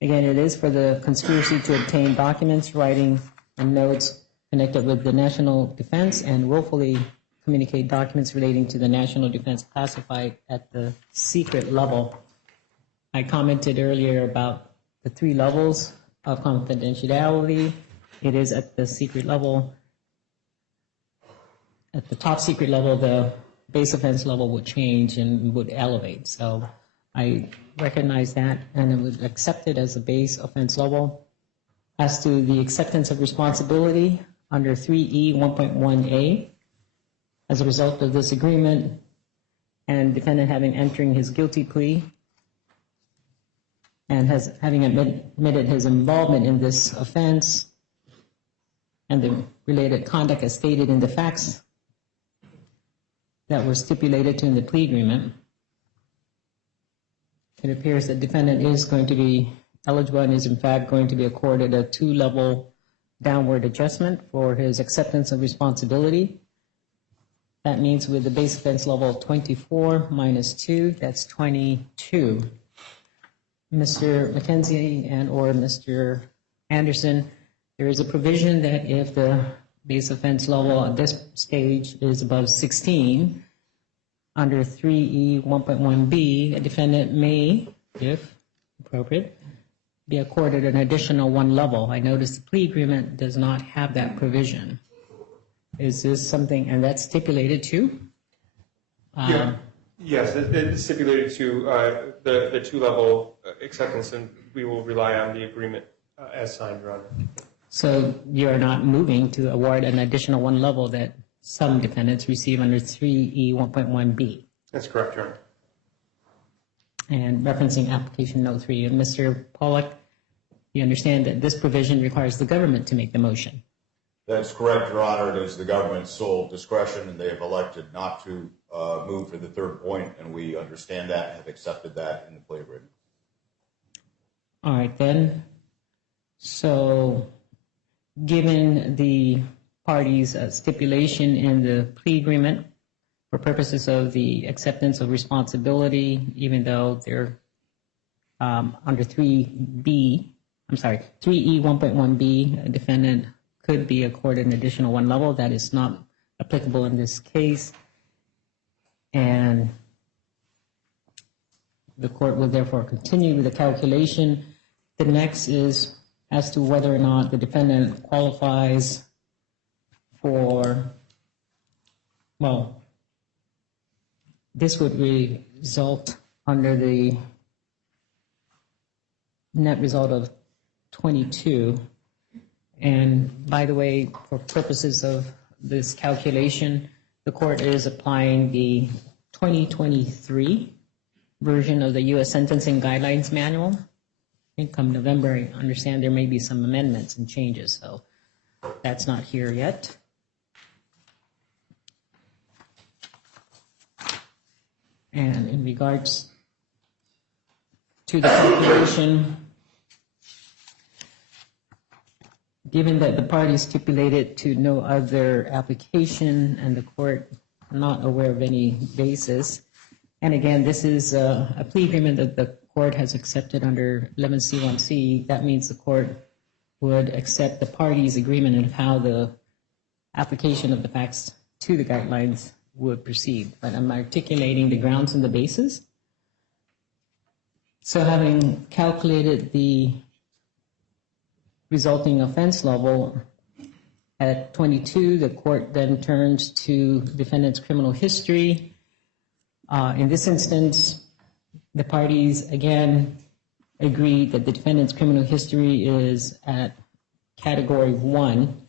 Again, it is for the conspiracy to obtain documents, writing, and notes connected with the national defense and willfully communicate documents relating to the national defense classified at the secret level. I commented earlier about the 3 levels of confidentiality. It is at the secret level. At the top secret level, the base offense level would change and would elevate. So I recognize that and I would accept it as a base offense level. As to the acceptance of responsibility under 3E 1.1a, as a result of this agreement and defendant having entering his guilty plea and having admitted his involvement in this offense and the related conduct as stated in the facts that were stipulated to in the plea agreement, it appears that defendant is going to be eligible and is in fact going to be accorded a 2-level downward adjustment for his acceptance of responsibility. That means with the base offense level of 24 minus 2, that's 22. Mr. McKenzie and or Mr. Anderson, there is a provision that if the base offense level at this stage is above 16, under 3E 1.1b, a defendant may, if appropriate, be accorded an additional 1 level. I notice the plea agreement does not have that provision. Is this something, and that's stipulated too? Yes, it's stipulated to the 2-level acceptance, and we will rely on the agreement as signed, Your Honor. So you're not moving to award an additional 1 level that some defendants receive under 3E 1.1b? That's correct, Your Honor. And referencing application note 3, and Mr. Pollack, you understand that this provision requires the government to make the motion? That's correct, Your Honor. It is the government's sole discretion, and they have elected not to move for the 3rd point, and we understand that and have accepted that in the plea agreement. All right, then. So given the parties' stipulation in the plea agreement for purposes of the acceptance of responsibility, even though they're under 3E 1.1b, a defendant could be accorded an additional 1 level. That is not applicable in this case. And the court will therefore continue with the calculation. The next is as to whether or not the defendant qualifies for, well, this would result under the net result of 22. And by the way, for purposes of this calculation, the court is applying the 2023 version of the U.S. Sentencing Guidelines Manual. I think come November, I understand there may be some amendments and changes, so that's not here yet. And in regards to the calculation, given that the party stipulated to no other application and the court not aware of any basis, and again, this is a plea agreement that the court has accepted under 11C1C, that means the court would accept the party's agreement of how the application of the facts to the guidelines would proceed. But I'm articulating the grounds and the basis. So having calculated the resulting offense level at 22, the court then turns to defendant's criminal history. In this instance, the parties again agreed that the defendant's criminal history is at category 1.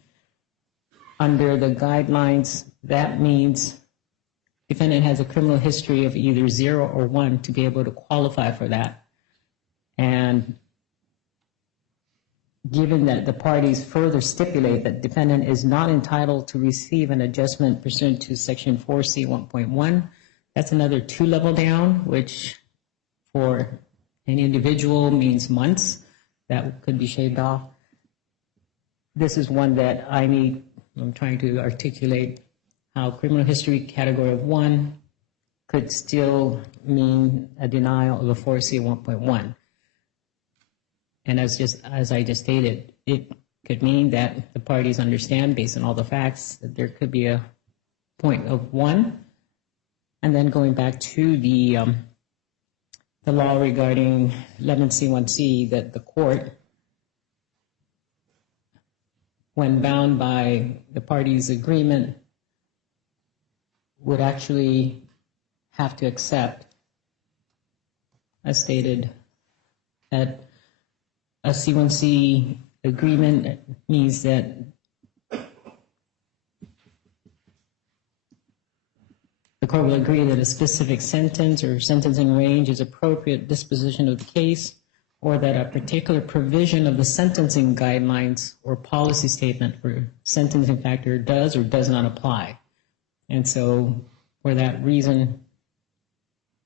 Under the guidelines, that means defendant has a criminal history of either 0 or 1 to be able to qualify for that. And given that the parties further stipulate that defendant is not entitled to receive an adjustment pursuant to section 4C 1.1, that's another 2 level down, which for an individual means months. That could be shaved off. This is one that I'm trying to articulate how criminal history category of 1 could still mean a denial of a 4C 1.1. And as I just stated, it could mean that the parties understand, based on all the facts, that there could be a point of 1. And then going back to the law regarding 11C1C, that the court, when bound by the parties' agreement, would actually have to accept, as stated, that a C1C agreement means that the court will agree that a specific sentence or sentencing range is appropriate disposition of the case, or that a particular provision of the sentencing guidelines or policy statement for sentencing factor does or does not apply. And so for that reason,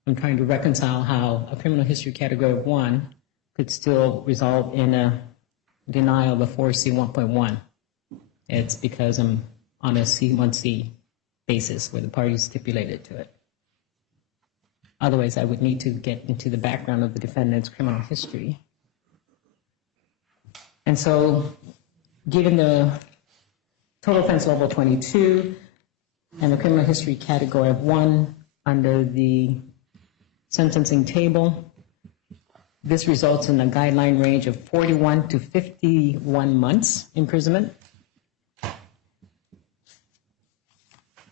I'm trying to reconcile how a criminal history category of 1 could still result in a denial of a 4C 1.1. It's because I'm on a C1C basis where the parties stipulated to it. Otherwise, I would need to get into the background of the defendant's criminal history. And so, given the total offense level 22 and the criminal history category of 1 under the sentencing table, this results in a guideline range of 41 to 51 months imprisonment.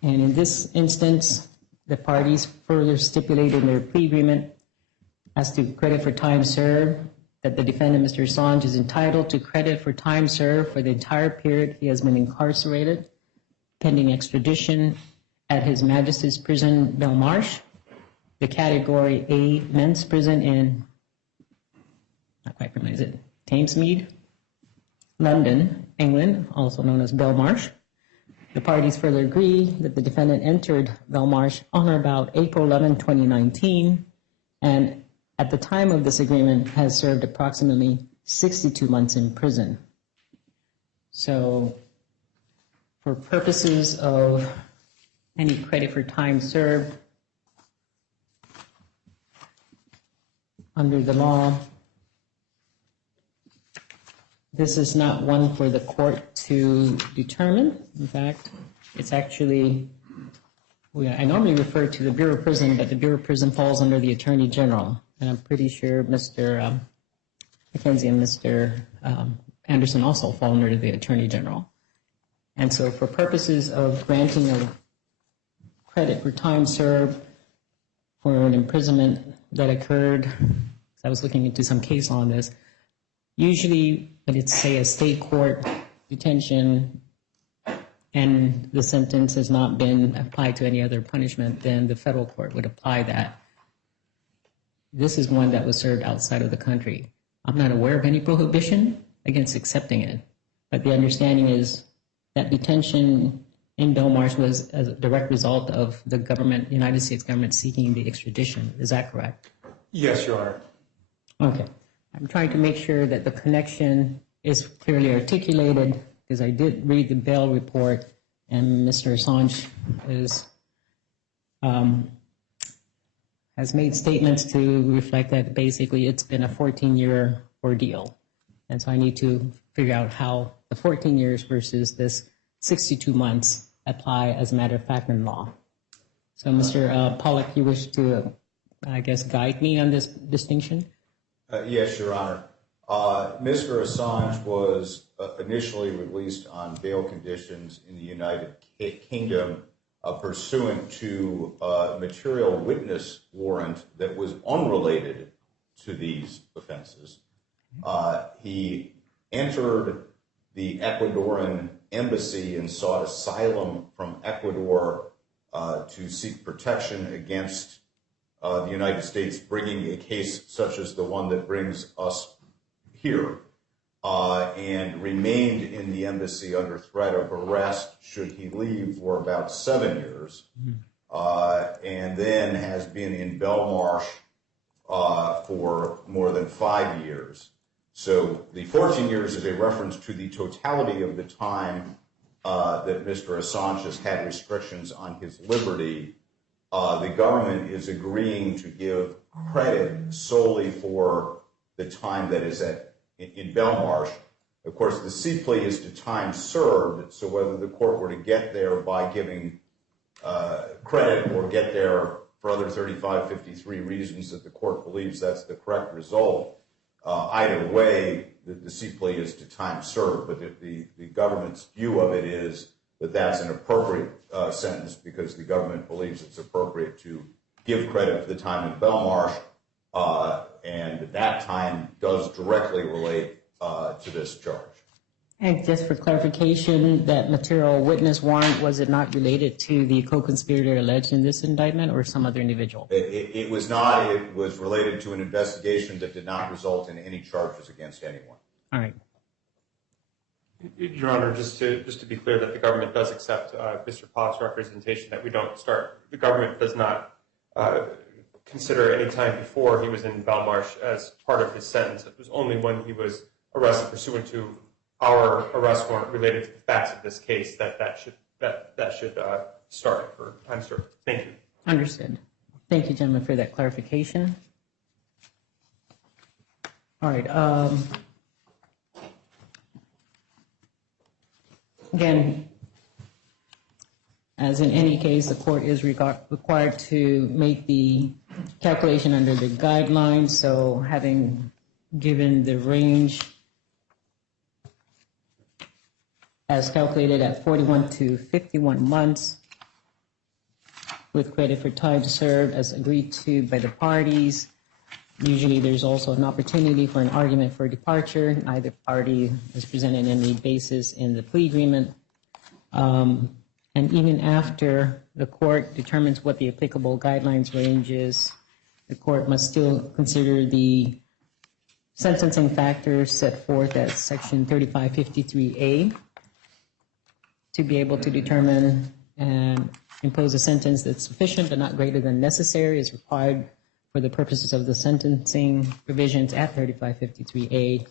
And in this instance, the parties further stipulated in their plea agreement as to credit for time served, that the defendant, Mr. Assange, is entitled to credit for time served for the entire period he has been incarcerated, pending extradition at His Majesty's Prison, Belmarsh, the Category A men's prison in, not quite familiar, is it Thamesmead, London, England, also known as Belmarsh. The parties further agree that the defendant entered Belmarsh on or about April 11, 2019, and at the time of this agreement has served approximately 62 months in prison. So for purposes of any credit for time served under the law, this is not one for the court to determine. In fact, it's actually, I normally refer to the Bureau of Prison, but the Bureau of Prison falls under the Attorney General. And I'm pretty sure Mr. McKenzie and Mr. Anderson also fall under the Attorney General. And so for purposes of granting a credit for time served for an imprisonment that occurred, I was looking into some case law on this, Usually, when it's, say, a state court detention and the sentence has not been applied to any other punishment, then the federal court would apply that. This is one that was served outside of the country. I'm not aware of any prohibition against accepting it, but the understanding is that detention in Belmarsh was as a direct result of the government, United States government, seeking the extradition. Is that correct? Yes, Your Honor. Okay. I'm trying to make sure that the connection is clearly articulated, because I did read the Bell report, and Mr. Assange has made statements to reflect that basically it's been a 14-year ordeal. And so I need to figure out how the 14 years versus this 62 months apply as a matter of fact in law. So, Mr. Pollack, you wish to, I guess, guide me on this distinction? Yes, Your Honor. Mr. Assange was initially released on bail conditions in the United Kingdom pursuant to a material witness warrant that was unrelated to these offenses. He entered the Ecuadorian embassy and sought asylum from Ecuador to seek protection against the United States bringing a case such as the one that brings us here, and remained in the embassy under threat of arrest should he leave for about 7 years, and then has been in Belmarsh for more than 5 years. So the 14 years is a reference to the totality of the time that Mr. Assange has had restrictions on his liberty. The government is agreeing to give credit solely for the time that is in Belmarsh. Of course, the C plea is to time served, so whether the court were to get there by giving credit or get there for other 3553 reasons that the court believes that's the correct result, either way, the C plea is to time served. But the government's view of it is that that's an appropriate sentence because the government believes it's appropriate to give credit for the time in Belmarsh, and that time does directly relate to this charge. And just for clarification, that material witness warrant, was it not related to the co-conspirator alleged in this indictment or some other individual? It was not. It was related to an investigation that did not result in any charges against anyone. All right. Your Honor, just to be clear that the government does accept Mr. Pollack's representation that we don't start. The government does not consider any time before he was in Belmarsh as part of his sentence. It was only when he was arrested pursuant to our arrest warrant related to the facts of this case that should start for time served. Thank you. Understood. Thank you, gentlemen, for that clarification. All right. Again, as in any case, the court is required to make the calculation under the guidelines. So having given the range as calculated at 41 to 51 months with credit for time served as agreed to by the parties, usually there's also an opportunity for an argument for departure. Neither party is presented any basis in the plea agreement. And even after the court determines what the applicable guidelines range is, the court must still consider the sentencing factors set forth at Section 3553A to be able to determine and impose a sentence that's sufficient but not greater than necessary is required for the purposes of the sentencing provisions at 3553A.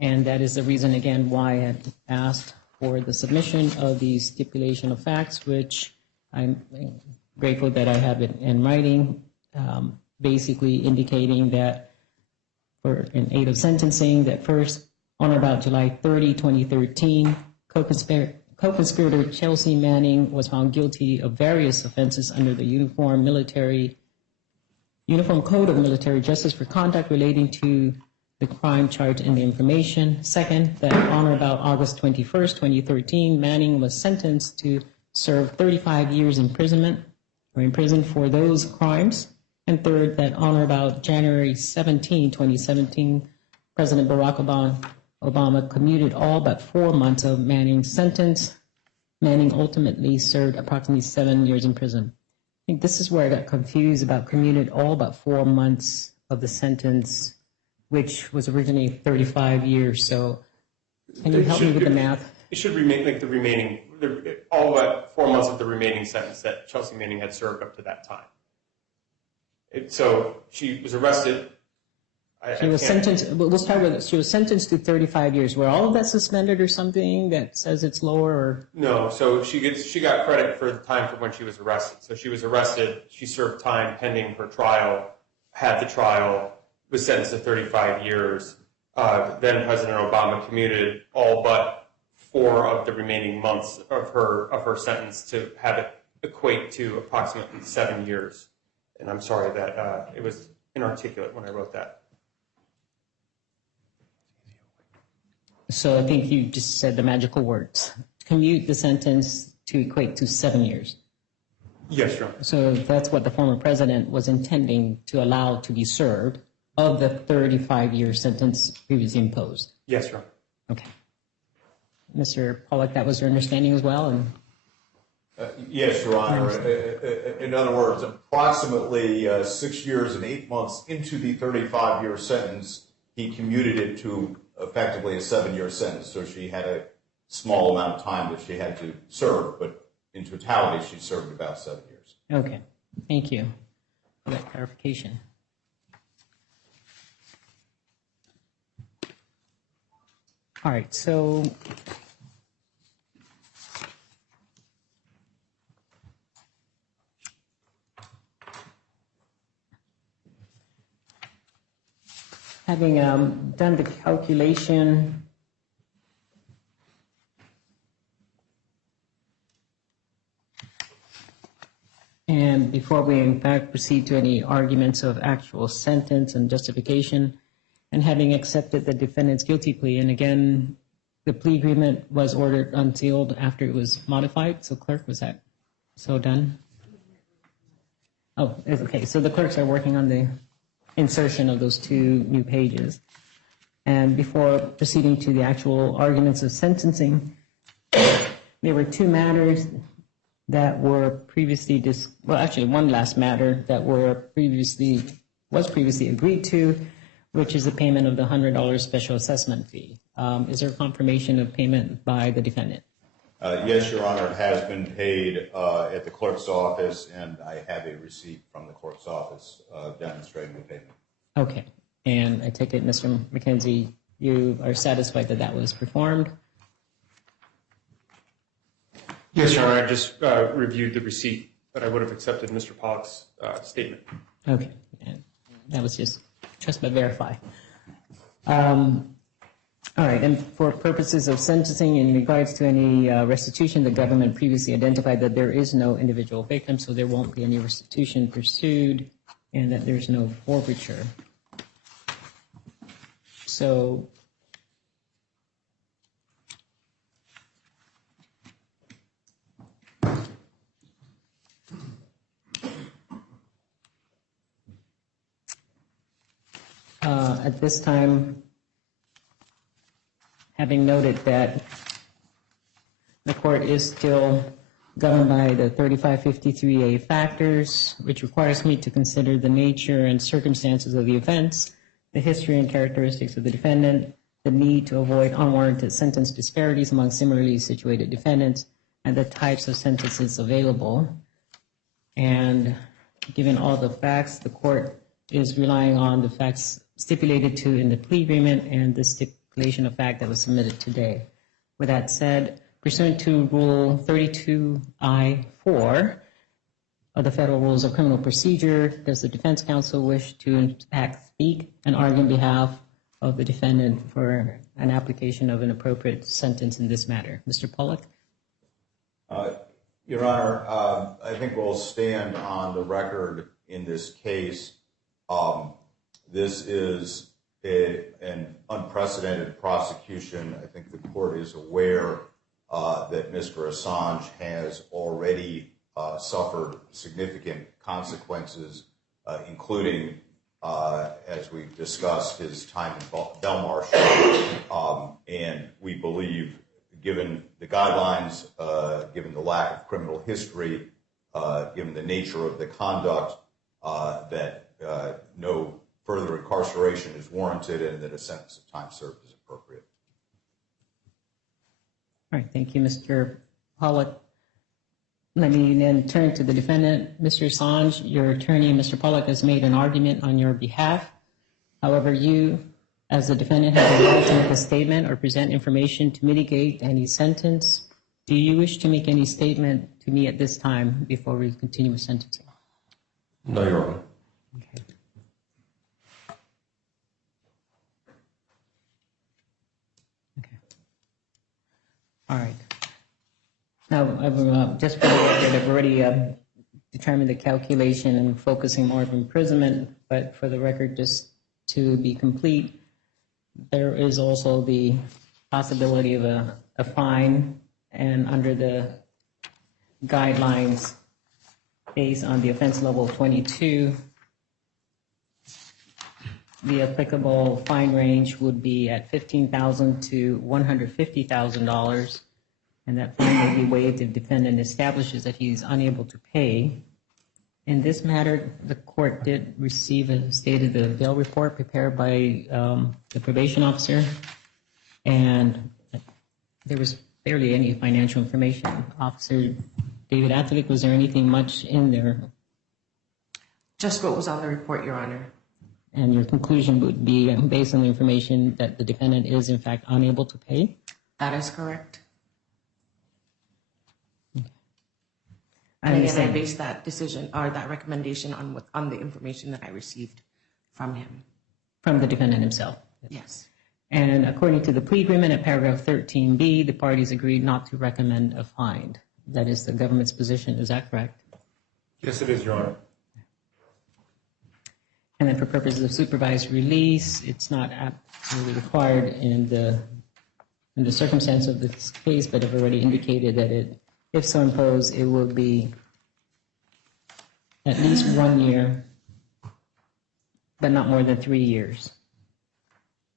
And that is the reason, again, why I had asked for the submission of the stipulation of facts, which I'm grateful that I have it in writing, basically indicating that for an aid of sentencing, that first, on or about July 30, 2013, co-conspirator Chelsea Manning was found guilty of various offenses under the Uniform Code of Military Justice for conduct relating to the crime charged in the information. Second, that on or about August 21st, 2013, Manning was sentenced to serve 35 years imprisonment or in prison for those crimes. And third, that on or about January 17, 2017, President Barack Obama commuted all but 4 months of Manning's sentence. Manning ultimately served approximately 7 years in prison. I think this is where I got confused about commuted all but 4 months of the sentence, which was originally 35 years. So can you help me with the math? It should remain like all but 4 months of the remaining sentence that Chelsea Manning had served up to that time. So she was arrested. She was sentenced. Let's start with it. She was sentenced to 35 years. Were all of that suspended or something that says it's lower? Or? No. So she got credit for the time for when she was arrested. So she was arrested. She served time pending her trial. Had the trial. Was sentenced to 35 years. Then President Obama commuted all but 4 of the remaining months of her sentence to have it equate to approximately 7 years. And I'm sorry that it was inarticulate when I wrote that. So I think you just said the magical words. Commute the sentence to equate to 7 years. Yes, Your Honor. So that's what the former president was intending to allow to be served of the 35-year sentence previously imposed. Yes, Your Honor. Okay. Mr. Pollack, that was your understanding as well? And Yes, Your Honor. In other words, approximately 6 years and 8 months into the 35-year sentence, he commuted it to effectively a 7-year sentence. So she had a small amount of time that she had to serve, but in totality, she served about 7 years. Okay. Thank you for that clarification. All right. So having done the calculation, and before we in fact proceed to any arguments of actual sentence and justification, and having accepted the defendant's guilty plea, and again, the plea agreement was ordered unsealed after it was modified. So clerk, was that so done? Oh, okay. So the clerks are working on the insertion of those 2 new pages. And before proceeding to the actual arguments of sentencing, there were 2 matters that were previously, actually one last matter that was previously agreed to, which is the payment of the $100 special assessment fee. Is there confirmation of payment by the defendant? Yes, Your Honor, it has been paid at the clerk's office, and I have a receipt from the clerk's office demonstrating the payment. Okay. And I take it, Mr. McKenzie, you are satisfied that that was performed? Yes, Your Honor. I just reviewed the receipt, but I would have accepted Mr. Pollack's statement. Okay. And that was just but verify. All right, and for purposes of sentencing in regards to any restitution, the government previously identified that there is no individual victim, so there won't be any restitution pursued, and that there's no forfeiture. So at this time, having noted that the court is still governed by the 3553A factors, which requires me to consider the nature and circumstances of the offense, the history and characteristics of the defendant, the need to avoid unwarranted sentence disparities among similarly situated defendants, and the types of sentences available. And given all the facts, the court is relying on the facts stipulated to in the plea agreement and the stipulation of fact that was submitted today. With that said, pursuant to Rule 32I-4 of the Federal Rules of Criminal Procedure, does the defense counsel wish to in fact speak and argue on behalf of the defendant for an application of an appropriate sentence in this matter? Mr. Pollack? Your Honor, I think we'll stand on the record in this case. This is an unprecedented prosecution. I think the court is aware that Mr. Assange has already suffered significant consequences, including as we've discussed, his time in Belmarsh, and we believe, given the guidelines, given the lack of criminal history, given the nature of the conduct, that no further incarceration is warranted and that a sentence of time served is appropriate. All right, thank you, Mr. Pollack. Let me then turn to the defendant. Mr. Assange, your attorney, Mr. Pollack, has made an argument on your behalf. However, you, as the defendant, have the right to make a statement or present information to mitigate any sentence. Do you wish to make any statement to me at this time before we continue with sentencing? No, Your Honor. Okay. Okay. All right. Now, just for the record, I've already determined the calculation and focusing more of imprisonment, but for the record, just to be complete, there is also the possibility of a fine, and under the guidelines based on the offense level 22, the applicable fine range would be at $15,000 to $150,000. And that fine may be waived if defendant establishes that he is unable to pay. In this matter, the court did receive a state of the bail report prepared by the probation officer, and there was barely any financial information. Officer David Atherwick, was there anything much in there? Just what was on the report, Your Honor. And your conclusion would be, based on the information, that the defendant is in fact unable to pay? That is correct. I And again, I understand. based that decision or that recommendation on the information that I received from him. From the defendant himself? Yes. And according to the plea agreement at paragraph 13B, the parties agreed not to recommend a fine. That is the government's position. Is that correct? Yes, it is, Your Honor. And then for purposes of supervised release, it's not absolutely required in the circumstance of this case, but I've already indicated that if so imposed, it will be at least 1 year, but not more than 3 years.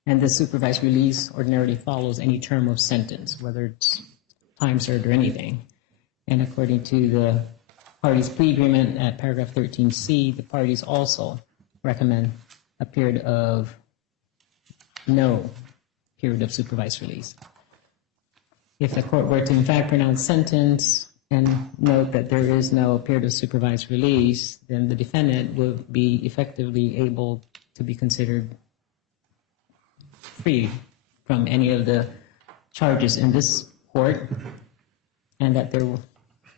And the supervised release ordinarily follows any term of sentence, whether it's time served or anything. And according to the parties' plea agreement at paragraph 13C, the parties also recommend a period of no period of supervised release. If the court were to in fact pronounce sentence and note that there is no period of supervised release, then the defendant would be effectively able to be considered free from any of the charges in this court, and that there,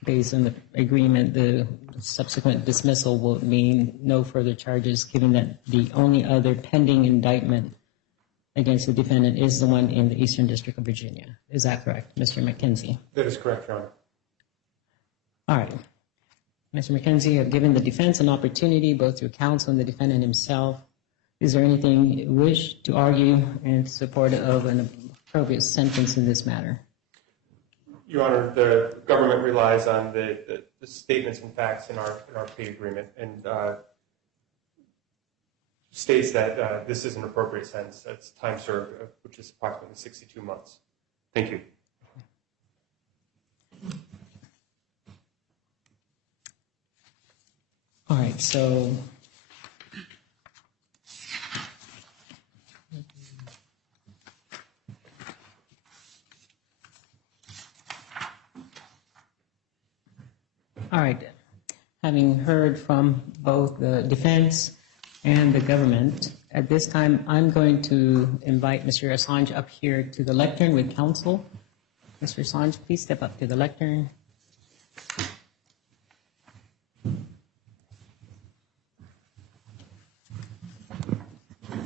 based on the agreement, the subsequent dismissal will mean no further charges, given that the only other pending indictment against the defendant is the one in the Eastern District of Virginia. Is that correct, Mr. McKenzie? That is correct, Your Honor. All right. Mr. McKenzie, you have given the defense an opportunity, both through counsel and the defendant himself. Is there anything you wish to argue in support of an appropriate sentence in this matter? Your Honor, the government relies on the statements and facts in our plea agreement and states that this is an appropriate sentence. That's time served, which is approximately 62 months. Thank you. All right, so all right, having heard from both the defense and the government, at this time I'm going to invite Mr. Assange up here to the lectern with counsel. Mr. Assange, please step up to the lectern.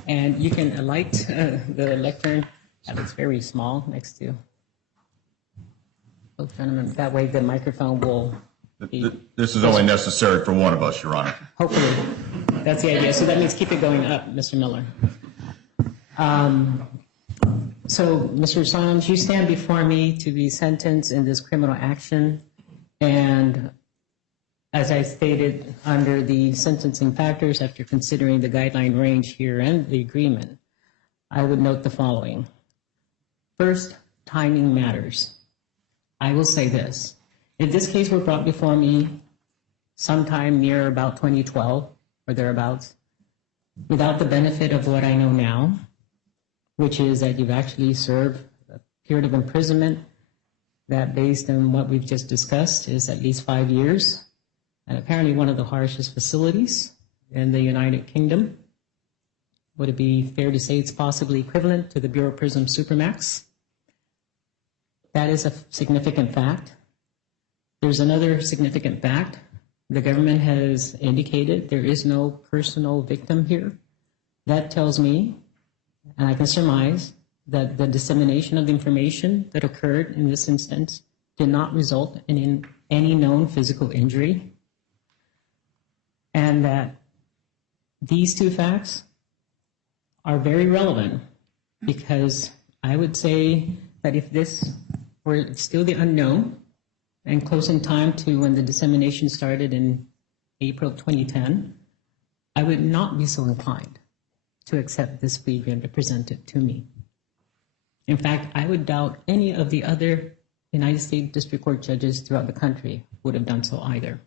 And you can alight the lectern. That looks very small next to both gentlemen. That way the microphone will be... This is only necessary for one of us, Your Honor. Hopefully. That's the idea. So that means keep it going up, Mr. Miller. So, Mr. Assange, you stand before me to be sentenced in this criminal action, and as I stated, under the sentencing factors, after considering the guideline range here and the agreement, I would note the following. First, timing matters. I will say this. If this case were brought before me sometime near about 2012 or thereabouts, without the benefit of what I know now, which is that you've actually served a period of imprisonment that, based on what we've just discussed, is at least 5 years, and apparently one of the harshest facilities in the United Kingdom. Would it be fair to say it's possibly equivalent to the Bureau of Prisons Supermax? That is a significant fact. There's another significant fact. The government has indicated there is no personal victim here. That tells me, and I can surmise, that the dissemination of the information that occurred in this instance did not result in any known physical injury, and that these two facts are very relevant, because I would say that if this were still the unknown and close in time to when the dissemination started in April 2010, I would not be so inclined to accept this plea agreement presented to me. In fact, I would doubt any of the other United States District Court judges throughout the country would have done so either.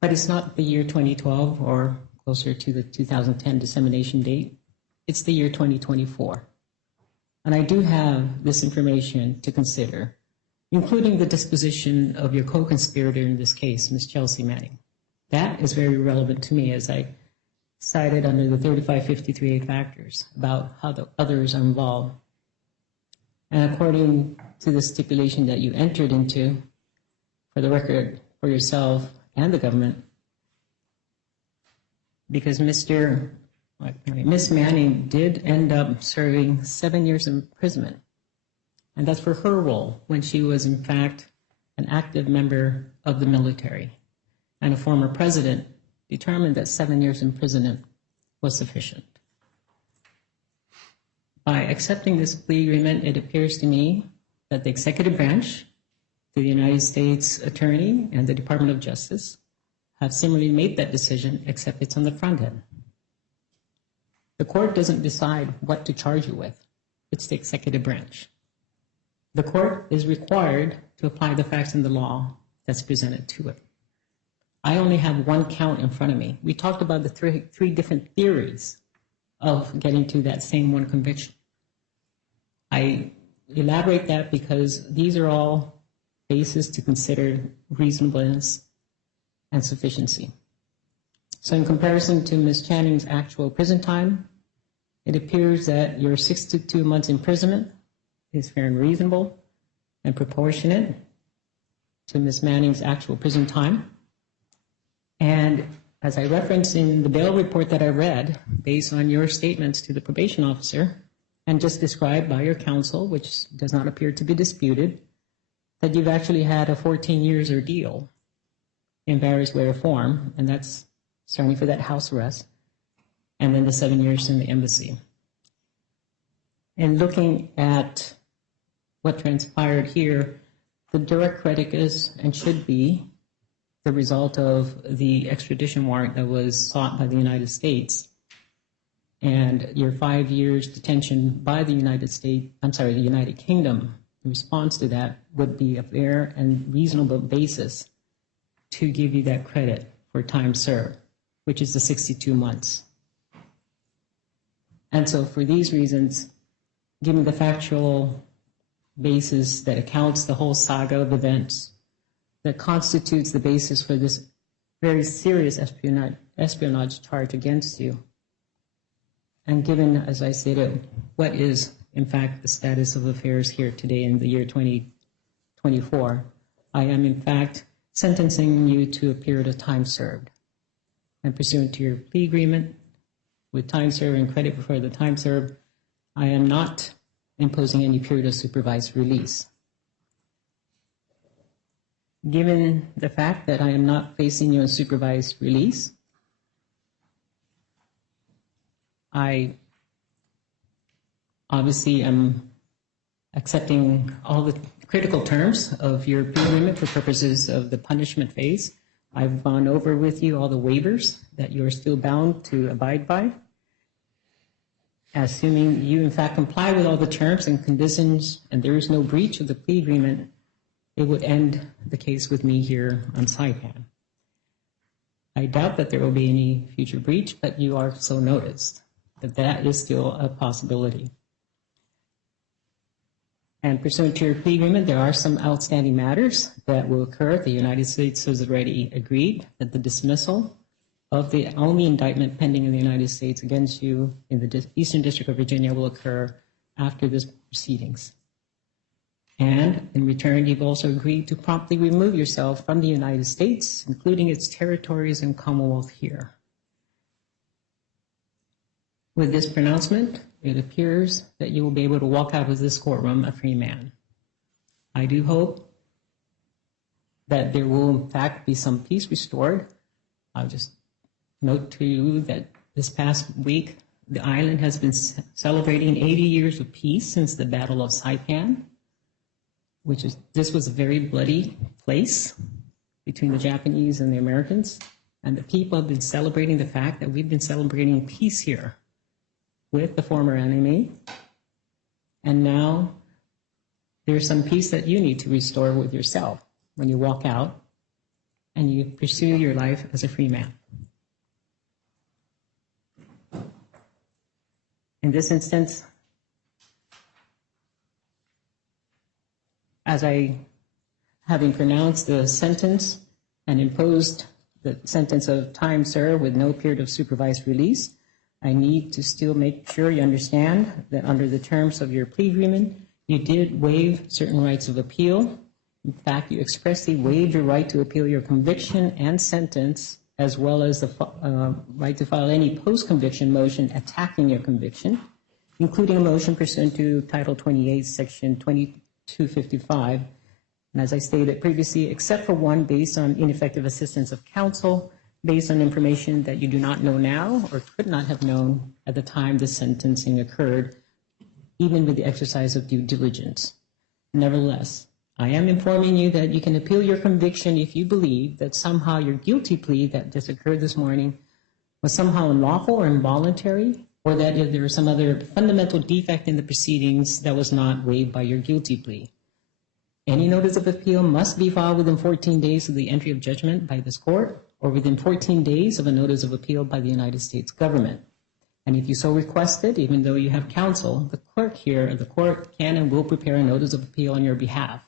But it's not the year 2012 or closer to the 2010 dissemination date. It's the year 2024. And I do have this information to consider, including the disposition of your co-conspirator in this case, Ms. Chelsea Manning. That is very relevant to me, as I cited under the 3553A factors about how the others are involved. And according to the stipulation that you entered into, for the record, for yourself and the government, because Ms. Manning did end up serving 7 years imprisonment. And that's for her role when she was, in fact, an active member of the military. And a former president determined that 7 years imprisonment was sufficient. By accepting this plea agreement, it appears to me that the executive branch, the United States Attorney, and the Department of Justice have similarly made that decision, except it's on the front end. The court doesn't decide what to charge you with. It's the executive branch. The court is required to apply the facts in the law that's presented to it. I only have one count in front of me. We talked about the three different theories of getting to that same one conviction. I elaborate that because these are all bases to consider reasonableness and sufficiency. So in comparison to Ms. Channing's actual prison time, it appears that your 62 months imprisonment is fair and reasonable and proportionate to Ms. Manning's actual prison time. And as I referenced in the bail report that I read, based on your statements to the probation officer and just described by your counsel, which does not appear to be disputed, that you've actually had a 14 years ordeal in various way or form, and that's certainly for that house arrest, and then the 7 years in the embassy. And looking at what transpired here, the direct credit is and should be the result of the extradition warrant that was sought by the United States. And your 5 years detention by the United Kingdom, in response to that, would be a fair and reasonable basis to give you that credit for time served, which is the 62 months. And so for these reasons, given the factual basis that accounts the whole saga of events that constitutes the basis for this very serious espionage charge against you, and given, as I stated, what is, in fact, the status of affairs here today in the year 2024, I am, in fact, sentencing you to a period of time served. And pursuant to your plea agreement, with time served and credit for the time served, I am not imposing any period of supervised release. Given the fact that I am not placing you on supervised release, I obviously am accepting all the critical terms of your plea agreement for purposes of the punishment phase. I've gone over with you all the waivers that you're still bound to abide by. Assuming you in fact comply with all the terms and conditions and there is no breach of the plea agreement, it would end the case with me here on Saipan. I doubt that there will be any future breach, but you are so noticed that that is still a possibility. And pursuant to your plea agreement, there are some outstanding matters that will occur. The United States has already agreed that the dismissal of the only indictment pending in the United States against you in the Eastern District of Virginia will occur after this proceedings. And in return, you've also agreed to promptly remove yourself from the United States, including its territories and commonwealth here. With this pronouncement, it appears that you will be able to walk out of this courtroom a free man. I do hope that there will in fact be some peace restored. I'll just note to you that this past week, the island has been celebrating 80 years of peace since the Battle of Saipan, this was a very bloody place between the Japanese and the Americans. And the people have been celebrating the fact that we've been celebrating peace here with the former enemy. And now there's some peace that you need to restore with yourself when you walk out and you pursue your life as a free man. In this instance, as having pronounced the sentence and imposed the sentence of time served with no period of supervised release, I need to still make sure you understand that under the terms of your plea agreement, you did waive certain rights of appeal. In fact, you expressly waived your right to appeal your conviction and sentence, as well as the right to file any post-conviction motion attacking your conviction, including a motion pursuant to Title 28, Section 2255. And as I stated previously, except for one based on ineffective assistance of counsel, based on information that you do not know now or could not have known at the time the sentencing occurred, even with the exercise of due diligence. Nevertheless, I am informing you that you can appeal your conviction if you believe that somehow your guilty plea that just occurred this morning was somehow unlawful or involuntary, or that there was some other fundamental defect in the proceedings that was not waived by your guilty plea. Any notice of appeal must be filed within 14 days of the entry of judgment by this court, or within 14 days of a notice of appeal by the United States government. And if you so requested, even though you have counsel, the clerk here at the court can and will prepare a notice of appeal on your behalf.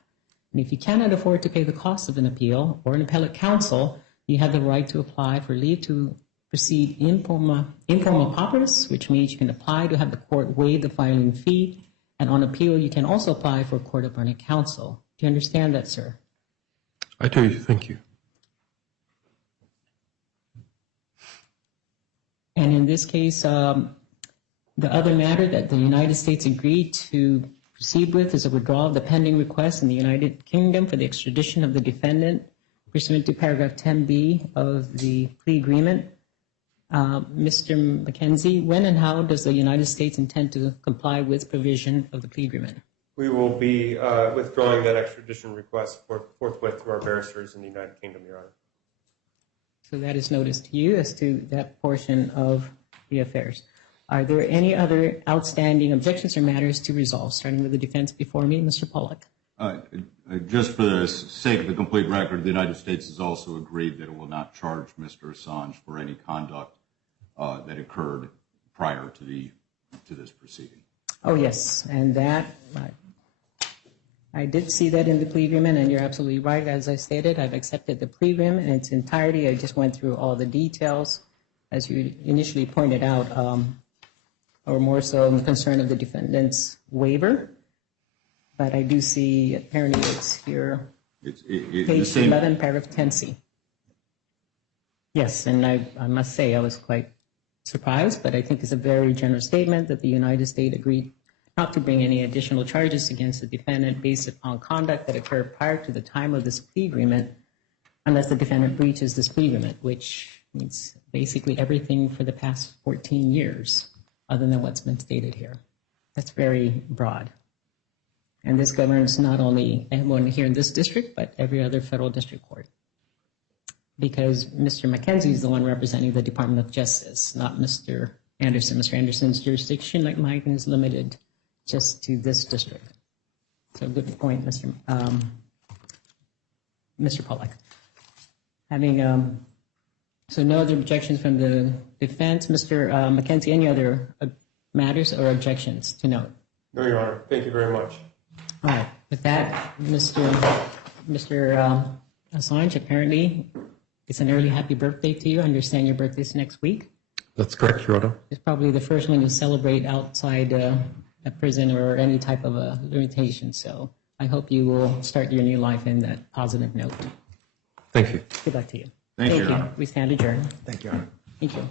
And if you cannot afford to pay the cost of an appeal or an appellate counsel, you have the right to apply for leave to proceed informa pauperis, which means you can apply to have the court waive the filing fee. And on appeal, you can also apply for court-appointed counsel. Do you understand that, sir? I do. Thank you. And in this case, the other matter that the United States agreed to proceed with is a withdrawal of the pending request in the United Kingdom for the extradition of the defendant pursuant to paragraph 10B of the plea agreement. Mr. McKenzie, when and how does the United States intend to comply with provision of the plea agreement? We will be withdrawing that extradition request forthwith to our barristers in the United Kingdom, Your Honor. So that is noticed to you as to that portion of the affairs. Are there any other outstanding objections or matters to resolve, starting with the defense before me, Mr. Pollack? Just for the sake of the complete record, the United States has also agreed that it will not charge Mr. Assange for any conduct that occurred prior to this proceeding. Oh, yes, and that, I did see that in the plea agreement, and you're absolutely right. As I stated, I've accepted the plea agreement in its entirety. I just went through all the details, as you initially pointed out, or more so in the concern of the defendant's waiver. But I do see, apparently it's here, page 11, paragraph 10C. Yes, and I must say I was quite surprised, but I think it's a very generous statement that the United States agreed not to bring any additional charges against the defendant based upon conduct that occurred prior to the time of this plea agreement, unless the defendant breaches this plea agreement, which means basically everything for the past 14 years, other than what's been stated here. That's very broad. And this governs not only everyone here in this district, but every other federal district court. Because Mr. McKenzie is the one representing the Department of Justice, not Mr. Anderson. Mr. Anderson's jurisdiction, like mine, is limited just to this district. So good point, Mr. Pollack. Having so no other objections from the defense, Mr. McKenzie, any other matters or objections to note? No, Your Honor. Thank you very much. All right. With that, Mr. Assange, apparently it's an early happy birthday to you. I understand your birthday's next week. That's correct, Your Honor. It's probably the first one you celebrate outside a prison or any type of a limitation. So I hope you will start your new life in that positive note. Thank you. Good luck to you. Thank you, Your Honor. We stand adjourned. Thank you, Your Honor. Thank you.